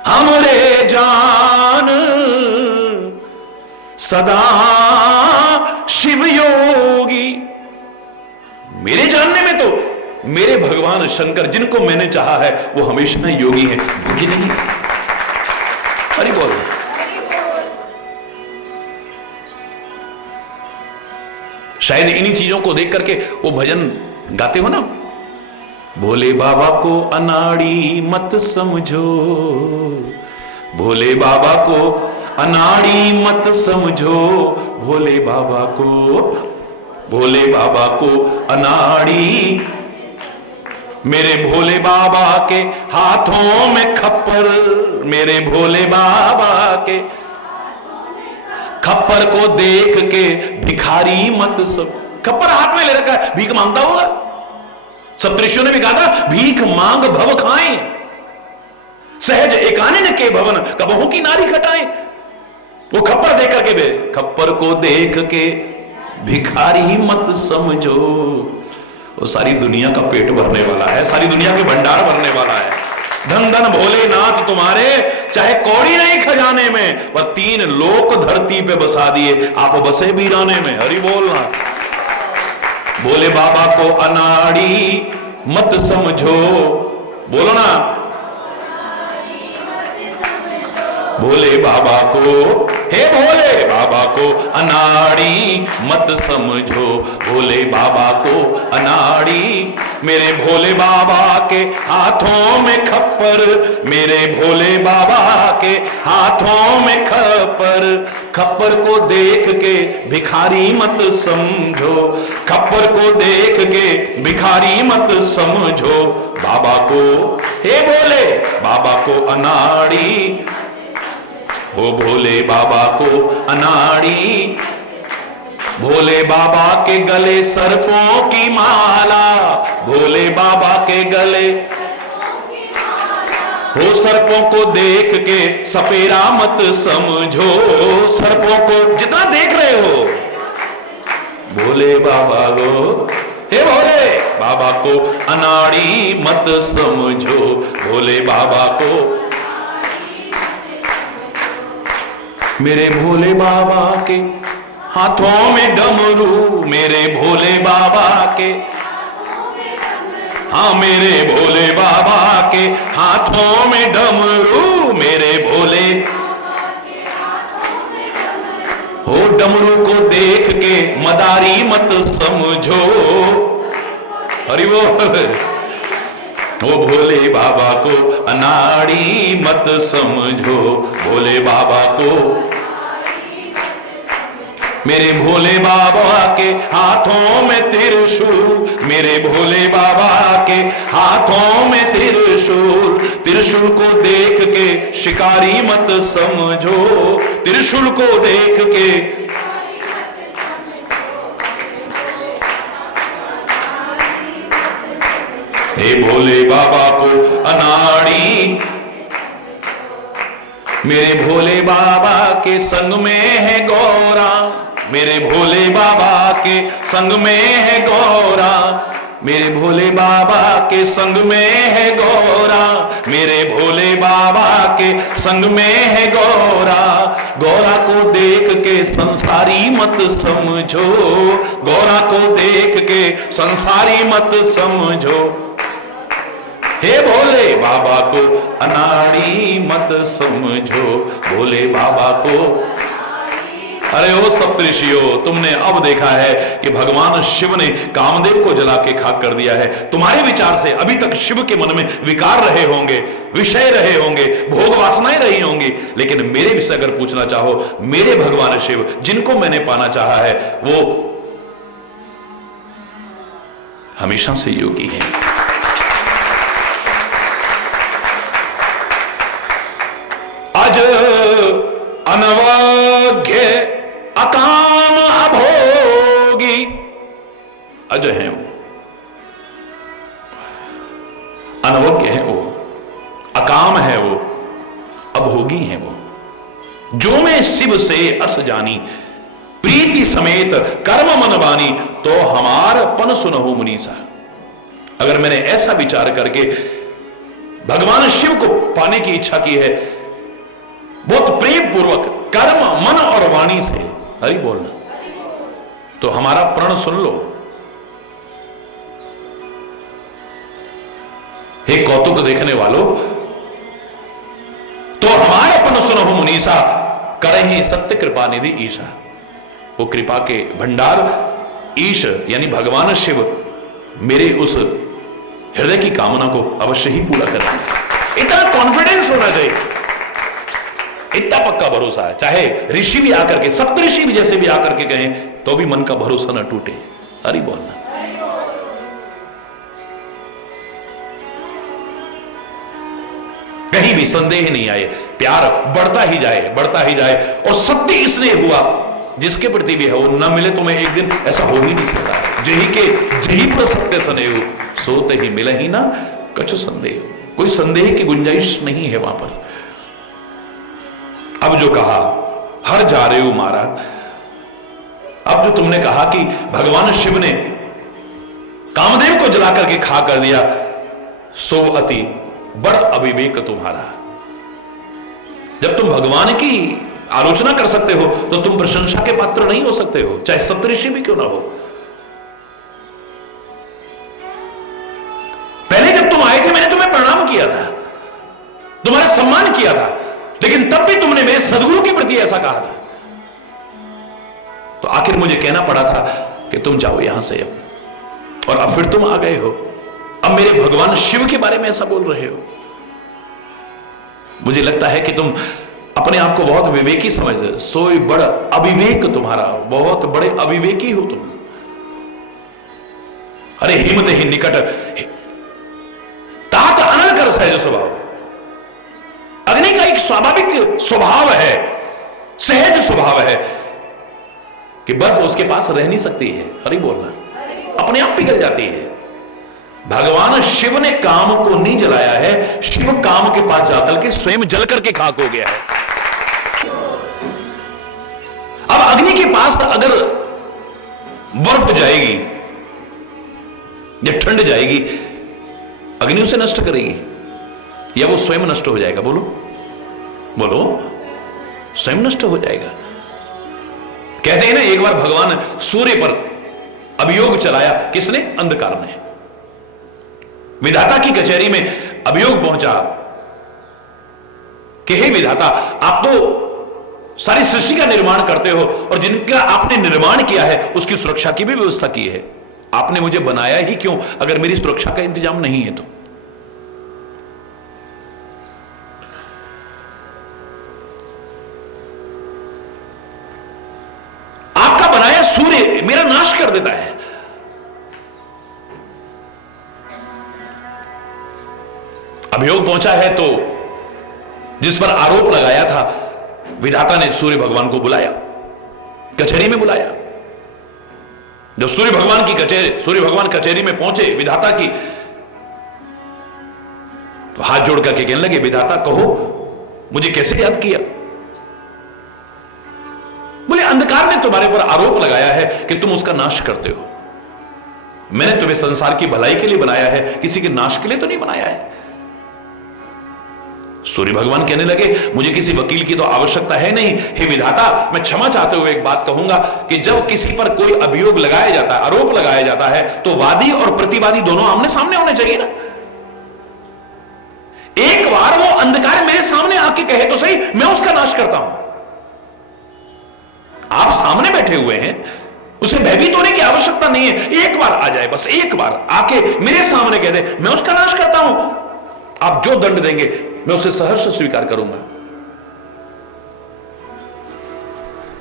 हमरे जान सदा शिव योगी। मेरे जानने में तो मेरे भगवान शंकर, जिनको मैंने चाहा है, वो हमेशा योगी है, भोगी नहीं है। हरि बोल। शायद इन्हीं चीजों को देख करके वो भजन गाते हो ना, भोले बाबा को अनाड़ी मत समझो, भोले बाबा को अनाड़ी मत समझो, भोले बाबा को, भोले बाबा को अनाड़ी। मेरे भोले बाबा के हाथों में खप्पर, मेरे भोले बाबा के खप्पर को देख के भिखारी मत सब। खप्पर हाथ में ले रखा है, भीख मांगता होगा। सप्तऋषियों ने भी कहा था, भीख मांग भव खाएं, सहज एकानन के भवन, कबहू की नारी खटाएं। वो खप्पर देख करके बे, खप्पर को देख के भिखारी मत समझो। वो सारी दुनिया का पेट भरने वाला है, सारी दुनिया के भंडार भरने वाला है। धन धन भोलेनाथ तुम्हारे, चाहे कौड़ी नहीं खजाने में, पर 3 लोक धरती पे बसा दिए, आप बसे वीराने में। हरि बोलना। भोले बाबा को अनाड़ी मत समझो, बोलो ना, भोले बाबा को, हे भोले बाबा को अनाड़ी मत समझो, भोले बाबा को अनाड़ी। मेरे भोले बाबा के हाथों में खप्पर, मेरे भोले बाबा के हाथों में खप्पर, खप्पर को देख के भिखारी मत समझो, खप्पर को देख के भिखारी मत समझो, बाबा को, हे भोले बाबा को अनाड़ी, ओ भोले बाबा को अनाड़ी। भोले बाबा के गले सर्पों की माला, भोले बाबा के गले, हो सर्पों को देख के सपेरा मत समझो, सर्पों को जितना देख रहे हो भोले बाबा लो, हे भोले बाबा को अनाड़ी मत समझो, भोले बाबा को। मेरे भोले बाबा के हाथों में डमरू, मेरे भोले बाबा के, हाँ मेरे भोले बाबा के हाथों में डमरू, मेरे भोले हो डमरू को देख के मदारी मत समझो, हरि बोल। वो भोले बाबा को अनाड़ी मत समझो, भोले बाबा को। मेरे भोले बाबा के हाथों में त्रिशूल, मेरे भोले बाबा के हाथों में त्रिशूल, त्रिशूल को देख के शिकारी मत समझो, त्रिशूल को देख के। हे भोले बाबा को अनाड़ी, मेरे भोले बाबा के संग में है गौरा, मेरे भोले बाबा के संग में है गौरा, मेरे भोले बाबा के संग में है गौरा, मेरे भोले बाबा के संग में है गौरा। गौरा को देख के संसारी मत समझो, गौरा को देख के संसारी मत समझो, हे भोले बाबा को अनाड़ी मत समझो, भोले बाबा को। अरे ओ सप्तऋषियों, तुमने अब देखा है कि भगवान शिव ने कामदेव को जला के खाक कर दिया है। तुम्हारे विचार से अभी तक शिव के मन में विकार रहे होंगे, विषय रहे होंगे, भोग वासनाएं रही होंगी, लेकिन मेरे विषय अगर पूछना चाहो, मेरे भगवान शिव जिनको मैंने पाना चाहा है वो हमेशा से योगी हैं। अज अनवज्ञ अकाम अभोगी, अज है वो, अनवज्ञ है वो, अकाम है वो, अभोगी है वो। जो मैं शिव से अस जानी, प्रीति समेत कर्म मन बानी, तो हमार पन सुनहु मुनीसा। अगर मैंने ऐसा विचार करके भगवान शिव को पाने की इच्छा की है, बहुत प्रेम पूर्वक कर्म मन और वाणी से हरि बोलना, तो हमारा प्रण सुन लो। हे कौतुक देखने वालों, तो हमारे पन सुनहु मुनीसा, करहि सत्य कृपा निधि ईशा। वो कृपा के भंडार ईश यानी भगवान शिव मेरे उस हृदय की कामना को अवश्य ही पूरा करेंगे। इतना कॉन्फिडेंस होना चाहिए, इतना पक्का भरोसा है। चाहे ऋषि भी आकर के, सप्तऋषि भी जैसे भी आकर के कहें, तो भी मन का भरोसा न टूटे। हरि बोलना। कहीं भी संदेह नहीं आए, प्यार बढ़ता ही जाए, बढ़ता ही जाए, और सत्य इसलिए हुआ जिसके प्रति भी है वो न मिले तुम्हें एक दिन, ऐसा हो ही नहीं सकता। जही के जही पर सत्य स्नेह, सोते ही मिले ही ना कछु संदेह। कोई संदेह की गुंजाइश नहीं है वहां पर। अब जो कहा हर जा रहे हो मारा, अब जो तुमने कहा कि भगवान शिव ने कामदेव को जला करके खा कर दिया, सो अति बड़ अविवेक तुम्हारा। जब तुम भगवान की आलोचना कर सकते हो तो तुम प्रशंसा के पात्र नहीं हो सकते हो, चाहे सप्तऋषि भी क्यों ना हो। पहले जब तुम आए थे मैंने तुम्हें प्रणाम किया था, तुम्हारा सम्मान किया था, लेकिन तब भी तुमने मेरे सदगुरु के प्रति ऐसा कहा था, तो आखिर मुझे कहना पड़ा था कि तुम जाओ यहां से अब, और अब फिर तुम आ गए हो। अब मेरे भगवान शिव के बारे में ऐसा बोल रहे हो। मुझे लगता है कि तुम अपने आप को बहुत विवेकी समझ, सोई बड़ा अविवेक तुम्हारा, बहुत बड़े अविवेकी हो तुम। अरे हिम्मत ही निकट तात अनल कर सहज स्वभाव। अग्नि का एक स्वाभाविक स्वभाव है, सहज स्वभाव है कि बर्फ उसके पास रह नहीं सकती है, हरि बोलना, अपने आप पिघल जाती है। भगवान शिव ने काम को नहीं जलाया है, शिव काम के पास जाकर के स्वयं जल करके खाक हो गया है। अब अग्नि के पास अगर बर्फ जाएगी या ठंड जाएगी, अग्नि उसे नष्ट करेगी या वो स्वयं नष्ट हो जाएगा? बोलो बोलो, स्वयं नष्ट हो जाएगा। कहते हैं ना, एक बार भगवान सूर्य पर अभियोग चलाया, किसने? अंधकार ने। विधाता की कचहरी में अभियोग पहुंचा कि हे विधाता, आप तो सारी सृष्टि का निर्माण करते हो और जिनका आपने निर्माण किया है उसकी सुरक्षा की भी व्यवस्था की है, आपने मुझे बनाया ही क्यों अगर मेरी सुरक्षा का इंतजाम नहीं है तो? आपका बनाया सूर्य मेरा नाश कर देता है। अभियोग पहुंचा है तो जिस पर आरोप लगाया था, विधाता ने सूर्य भगवान को बुलाया, कचहरी में बुलाया। जब सूर्य भगवान कचहरी में पहुंचे विधाता की, तो हाथ जोड़ करके कहने लगे, विधाता कहो मुझे कैसे याद किया? बोले, अंधकार ने तुम्हारे ऊपर आरोप लगाया है कि तुम उसका नाश करते हो। मैंने तुम्हें संसार की भलाई के लिए बनाया है, किसी के नाश के लिए तो नहीं बनाया है। सूर्य भगवान कहने लगे, मुझे किसी वकील की तो आवश्यकता है नहीं। हे विधाता, मैं क्षमा चाहते हुए एक बात कहूंगा कि जब किसी पर कोई अभियोग लगाया जाता है, आरोप लगाया जाता है, तो वादी और प्रतिवादी दोनों आमने सामने होने चाहिए ना। एक बार वो अंधकार मेरे सामने आके कहे तो सही, मैं उसका नाश करता हूं। आप सामने बैठे हुए हैं, उसे भयभीत होने की आवश्यकता नहीं है। एक बार आ जाए, बस एक बार आके मेरे सामने कह दे, मैं उसका नाश करता हूं। आप जो दंड देंगे मैं उसे सहर्ष स्वीकार करूंगा।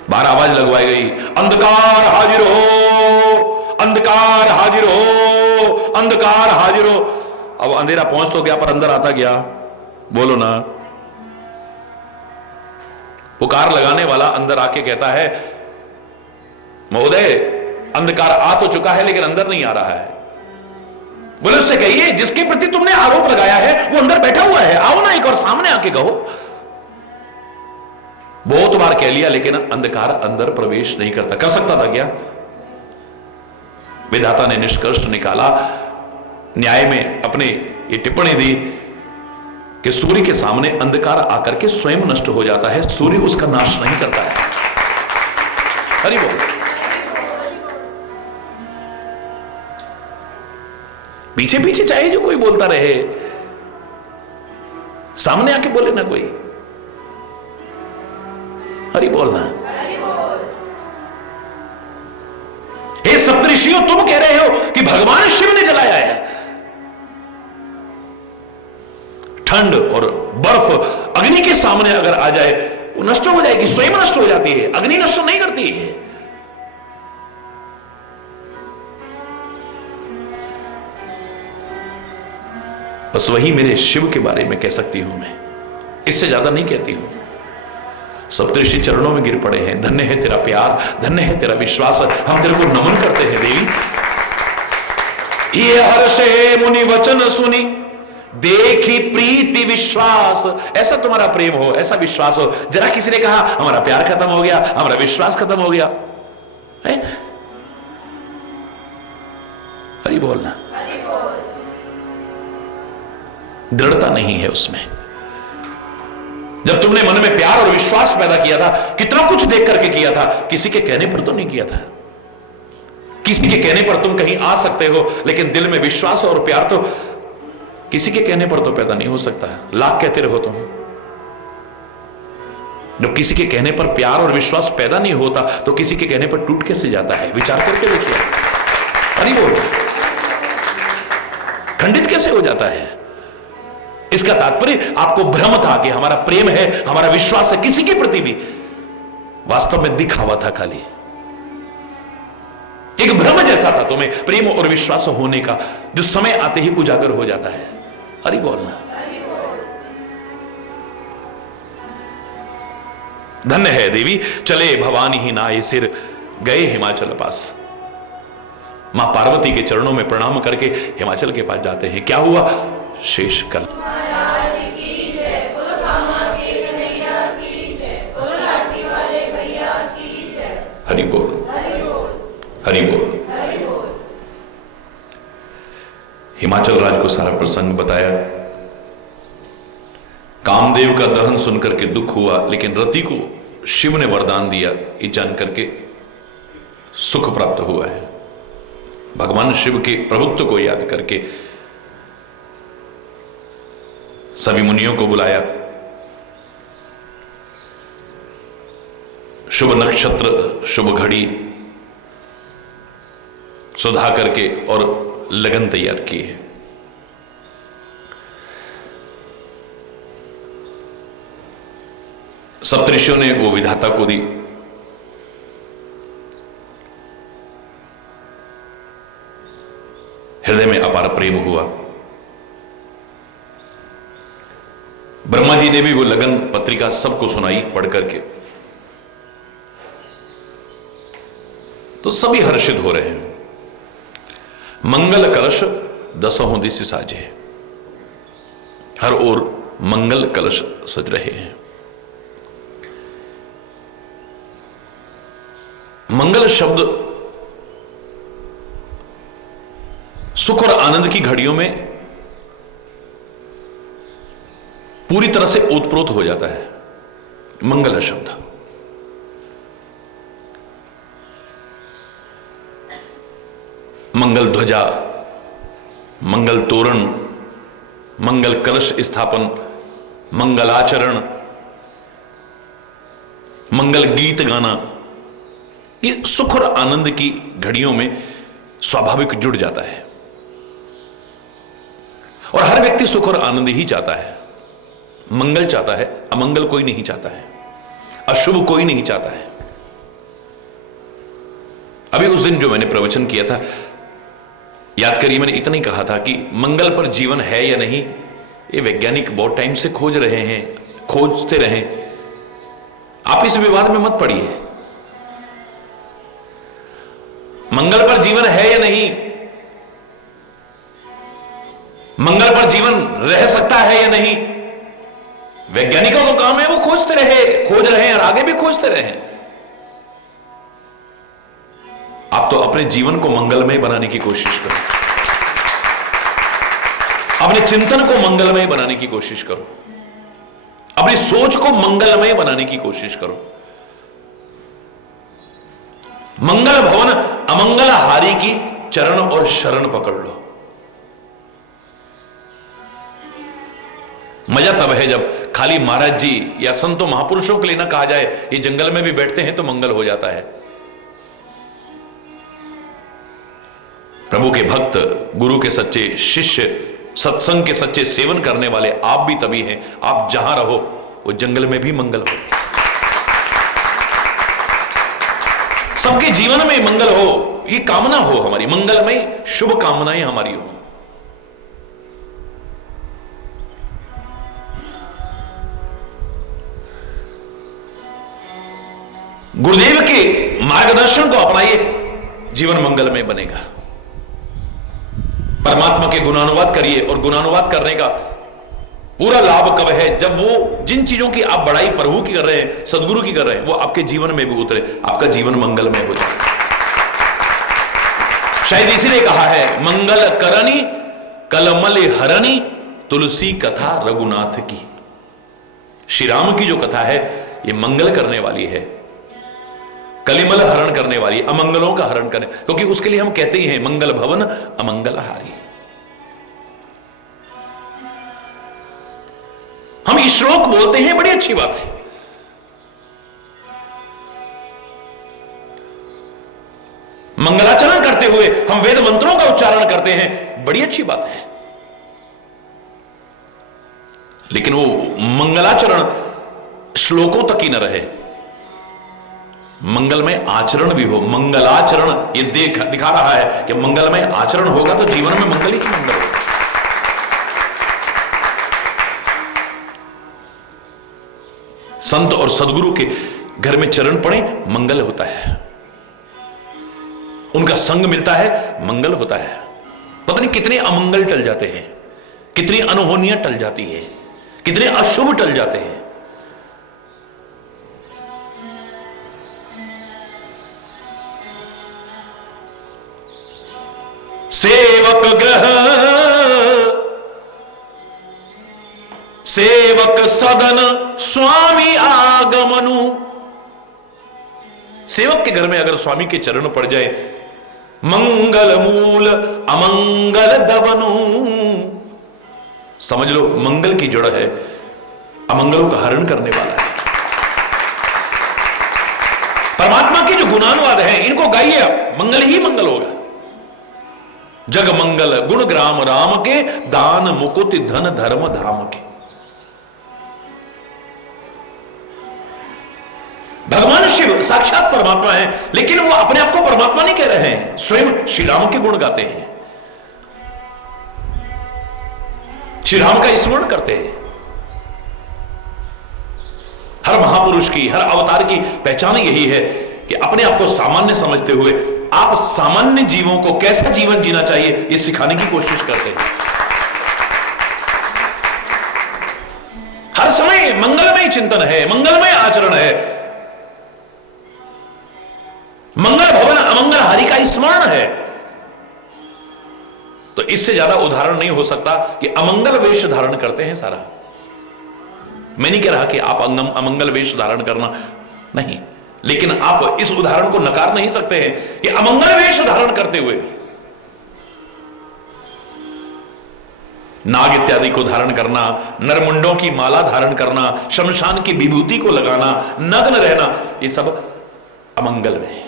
बाहर आवाज लगवाई गई, अंधकार हाजिर हो, अंधकार हाजिर हो, अंधकार हाजिर हो। अब अंधेरा पहुंच तो गया पर अंदर आता गया। बोलो ना। पुकार लगाने वाला अंदर आके कहता है, महोदय अंधकार आ तो चुका है लेकिन अंदर नहीं आ रहा है। बोले, उससे कहिए जिसके प्रति तुमने आरोप लगाया है वो अंदर बैठा हुआ है, आओ ना एक और सामने आके कहो। बहुत बार कह लिया लेकिन अंधकार अंदर प्रवेश नहीं करता। कर सकता था क्या? विधाता ने निष्कर्ष निकाला, न्याय में अपने ये टिप्पणी दी कि सूर्य के सामने अंधकार आकर के स्वयं नष्ट हो जाता है, सूर्य उसका नाश नहीं करता है। हरि बोल। पीछे पीछे चाहे जो कोई बोलता रहे, सामने आके बोले ना कोई। हरि बोलना। हे सप्तऋषियों, तुम कह रहे हो कि भगवान शिव ने जलाया है। ठंड और बर्फ अग्नि के सामने अगर आ जाए वो नष्ट हो जाएगी, स्वयं नष्ट हो जाती है, अग्नि नष्ट नहीं करती है। बस वही मेरे शिव के बारे में कह सकती हूं मैं, इससे ज्यादा नहीं कहती हूं। सप्तऋषि चरणों में गिर पड़े हैं, धन्य है तेरा प्यार, धन्य है तेरा विश्वास, हम तेरे को नमन करते हैं देवी। ये हर्षे मुनि वचन सुनी, देखी प्रीति विश्वास। ऐसा तुम्हारा प्रेम हो, ऐसा विश्वास हो। जरा किसी ने कहा हमारा प्यार खत्म हो गया, हमारा विश्वास खत्म हो गया है? हरि बोलना। दृढ़ता नहीं है उसमें। जब तुमने मन में प्यार और विश्वास पैदा किया था, कितना कुछ देख करके किया था, किसी के कहने पर तो नहीं किया था। किसी के कहने पर तुम कहीं आ सकते हो, लेकिन दिल में विश्वास और प्यार तो किसी के कहने पर तो पैदा नहीं हो सकता। लाख कहते रहो तुम, जब किसी के कहने पर प्यार और विश्वास पैदा नहीं होता तो किसी के कहने पर टूट कैसे जाता है? विचार करके देखिए। अरे वो खंडित कैसे हो जाता है? इसका तात्पर्य आपको भ्रम था कि हमारा प्रेम है, हमारा विश्वास है किसी के प्रति भी, वास्तव में दिखावा था, खाली एक भ्रम जैसा था तुम्हें प्रेम और विश्वास होने का, जो समय आते ही उजागर हो जाता है। अरे बोलना। धन्य है देवी, चले भवानी ही नाये सिर, गए हिमाचल पास। मां पार्वती के चरणों में प्रणाम करके हिमाचल के पास जाते हैं। क्या हुआ? शेष कल। हरि बोल, हरि बोल। हिमाचल राज्य को सारा प्रसंग बताया। कामदेव का दहन सुनकर के दुख हुआ, लेकिन रति को शिव ने वरदान दिया, ये जानकर के सुख प्राप्त हुआ है। भगवान शिव के प्रभुत्व को याद करके सभी मुनियों को बुलाया, शुभ नक्षत्र शुभ घड़ी सुधा करके और लगन तैयार की है। सप्तऋषियों ने वो विधाता को दी। हृदय में अपार प्रेम हुआ। ब्रह्मा जी ने भी वो लगन पत्रिका सबको सुनाई पढ़ करके, तो सभी हर्षित हो रहे हैं। मंगल कलश दसों दिशा साजे, हर ओर मंगल कलश सज रहे हैं। मंगल शब्द सुख और आनंद की घड़ियों में पूरी तरह से ओतप्रोत हो जाता है। मंगल शब्द मंगल ध्वजा, मंगल तोरण, मंगल कलश स्थापन, मंगलाचरण, मंगल गीत गाना, ये सुख और आनंद की घड़ियों में स्वाभाविक जुड़ जाता है। और हर व्यक्ति सुख और आनंद ही चाहता है, मंगल चाहता है, अमंगल कोई नहीं चाहता है, अशुभ कोई नहीं चाहता है। अभी उस दिन जो मैंने प्रवचन किया था, याद करिए, मैंने इतना ही कहा था कि मंगल पर जीवन है या नहीं, ये वैज्ञानिक बहुत टाइम से खोज रहे हैं, खोजते रहे। आप इस विवाद में मत पड़िए। मंगल पर जीवन है या नहीं, मंगल पर जीवन रह सकता है या नहीं, वैज्ञानिकों का काम है, वो खोज रहे हैं और आगे भी खोजते रहे। आप तो अपने जीवन को मंगलमय बनाने की कोशिश करो, अपने चिंतन को मंगलमय बनाने की कोशिश करो, अपनी सोच को मंगलमय बनाने की कोशिश करो। मंगल भवन अमंगल हारी की चरण और शरण पकड़ लो। मजा तब है जब खाली महाराज जी या संतों महापुरुषों के लिए ना कहा जाए, ये जंगल में भी बैठते हैं तो मंगल हो जाता है। प्रभु के भक्त, गुरु के सच्चे शिष्य, सत्संग के सच्चे सेवन करने वाले आप भी तभी हैं। आप जहां रहो वो जंगल में भी मंगल हो, सबके जीवन में मंगल हो, ये कामना हो हमारी, मंगलमय शुभ कामनाएं हमारी हो। गुरुदेव के मार्गदर्शन को अपनाइए, जीवन मंगलमय बनेगा। परमात्मा के गुणानुवाद करिए, और गुणानुवाद करने का पूरा लाभ कब है, जब वो जिन चीजों की आप बड़ाई प्रभु की कर रहे हैं, सदगुरु की कर रहे हैं, वो आपके जीवन में भी उतरे, आपका जीवन मंगलमय हो जाए। शायद इसीलिए कहा है, मंगल करनी कलमल हरणी तुलसी कथा रघुनाथ की। श्री राम की जो कथा है ये मंगल करने वाली है, कलिमल हरण करने वाली, अमंगलों का हरण करने, क्योंकि उसके लिए हम कहते ही हैं मंगल भवन अमंगल हारी। हम ये श्लोक बोलते हैं, बड़ी अच्छी बात है। मंगलाचरण करते हुए हम वेद मंत्रों का उच्चारण करते हैं, बड़ी अच्छी बात है। लेकिन वो मंगलाचरण श्लोकों तक ही न रहे, मंगलमय आचरण भी हो। मंगलाचरण ये दिखा रहा है कि मंगलमय आचरण होगा तो जीवन में मंगल ही मंगल होगा। संत और सदगुरु के घर में चरण पड़े, मंगल होता है। उनका संग मिलता है, मंगल होता है। पता नहीं कितने अमंगल टल जाते हैं, कितनी अनहोनियां टल जाती है, कितने अशुभ टल जाते हैं। सेवक ग्रह सेवक सदन स्वामी आगमनु। सेवक के घर में अगर स्वामी के चरण पड़ जाए, मंगल मूल अमंगल दवनु, समझ लो मंगल की जड़ है, अमंगलों का हरण करने वाला है। परमात्मा के जो गुणानुवाद हैं इनको गाइए, मंगल ही मंगल होगा। जग मंगल गुण ग्राम राम के, दान मुकुट धन धर्म धाम के। भगवान शिव साक्षात परमात्मा है, लेकिन वो अपने आप को परमात्मा नहीं कह रहे हैं, स्वयं श्री राम के गुण गाते हैं, श्री राम का स्मरण करते हैं। हर महापुरुष की, हर अवतार की पहचान यही है कि अपने आप को सामान्य समझते हुए आप सामान्य जीवों को कैसा जीवन जीना चाहिए यह सिखाने की कोशिश करते हैं। हर समय मंगलमय चिंतन है, मंगलमय आचरण है। मंगल भवन अमंगल हरि का स्मरण है। तो इससे ज्यादा उदाहरण नहीं हो सकता कि अमंगल वेश धारण करते हैं सारा। मैं नहीं कह रहा कि आप अमंगल वेश धारण करना नहीं, लेकिन आप इस उदाहरण को नकार नहीं सकते हैं कि अमंगल वेश धारण करते हुए नाग इत्यादि को धारण करना, नरमुंडों की माला धारण करना, शमशान की विभूति को लगाना, नग्न रहना, ये सब अमंगल में है।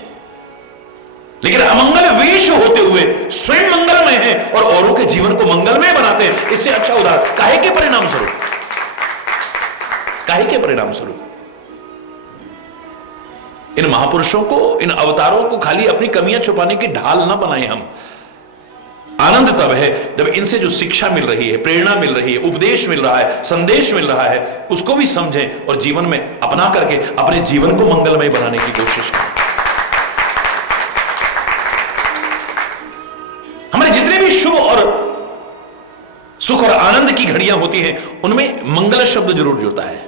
लेकिन अमंगल वेश होते हुए स्वयं मंगलमय है और औरों के जीवन को मंगलमय बनाते हैं। इससे अच्छा उदाहरण काहे के परिणाम स्वरूप, काहे के परिणाम स्वरूप इन महापुरुषों को, इन अवतारों को खाली अपनी कमियां छुपाने की ढाल ना बनाए हम। आनंद तब है जब इनसे जो शिक्षा मिल रही है, प्रेरणा मिल रही है, उपदेश मिल रहा है, संदेश मिल रहा है, उसको भी समझें और जीवन में अपना करके अपने जीवन को मंगलमय बनाने की कोशिश करें। हमारे जितने भी शुभ और सुख और आनंद की घड़ियां होती हैं उनमें मंगल शब्द जरूर जुड़ता है।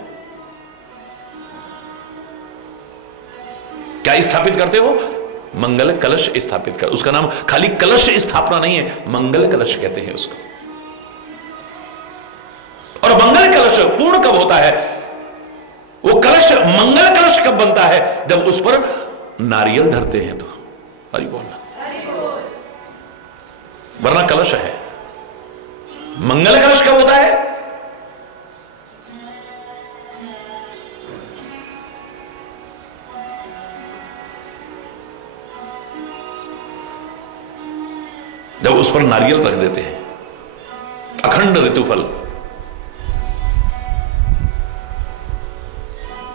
क्या स्थापित करते हो? मंगल कलश स्थापित कर। उसका नाम खाली कलश स्थापना नहीं है, मंगल कलश कहते हैं उसको। और मंगल कलश पूर्ण कब होता है? वो कलश मंगल कलश कब बनता है? जब उस पर नारियल धरते हैं तो। हरि बोल। वरना कलश है। मंगल कलश कब होता है? जब उस पर नारियल रख देते हैं, अखंड ऋतुफल।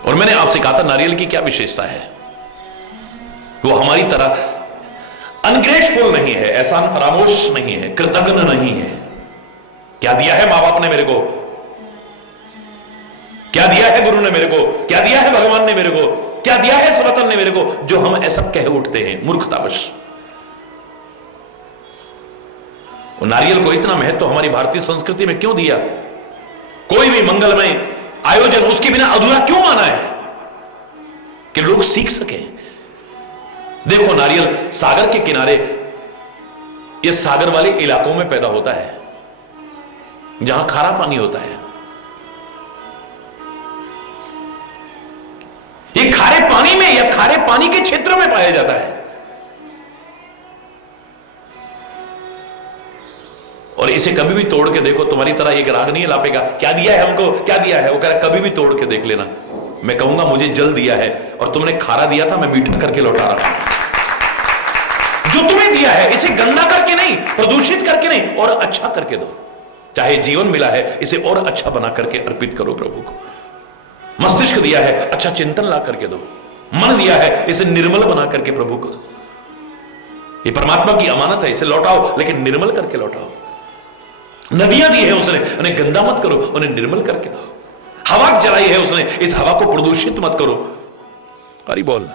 और मैंने आपसे कहा था नारियल की क्या विशेषता है? वो हमारी तरह अनग्रेटफुल नहीं है, एहसान फरामोश नहीं है, कृतज्ञ नहीं है। क्या दिया है मां बाप ने मेरे को, क्या दिया है गुरु ने मेरे को, क्या दिया है भगवान ने मेरे को, क्या दिया है सनातन ने मेरे को, जो हम ऐसा कह उठते हैं मूर्खतावश। नारियल को इतना महत्व हमारी भारतीय संस्कृति में क्यों दिया? कोई भी मंगलमय आयोजन उसके बिना अधूरा क्यों माना है? कि लोग सीख सकें। देखो नारियल सागर के किनारे, ये सागर वाले इलाकों में पैदा होता है जहां खारा पानी होता है। ये खारे पानी में या खारे पानी के क्षेत्र में पाया जाता है। और इसे कभी भी तोड़ के देखो, तुम्हारी तरह एक राग नहीं लापेगा क्या दिया है हमको, क्या दिया है। वो कह रहा कभी भी तोड़ के देख लेना, मैं कहूंगा मुझे जल दिया है और तुमने खारा दिया था, मैं मीठा करके लौटा रहा हूं। जो तुम्हें दिया है इसे गंदा करके नहीं, प्रदूषित करके नहीं, और अच्छा करके दो। चाहे जीवन मिला है इसे और अच्छा बना करके अर्पित करो प्रभु को। मस्तिष्क दिया है अच्छा चिंतन ला करके दो। मन दिया है इसे निर्मल बना करके प्रभु को दो। ये परमात्मा की अमानत है, इसे लौटाओ लेकिन निर्मल करके लौटाओ। नदियां दी है उसने, उन्हें गंदा मत करो, उन्हें निर्मल करके दो। हवा चलाई है उसने, इस हवा को प्रदूषित मत करो। हरि बोल।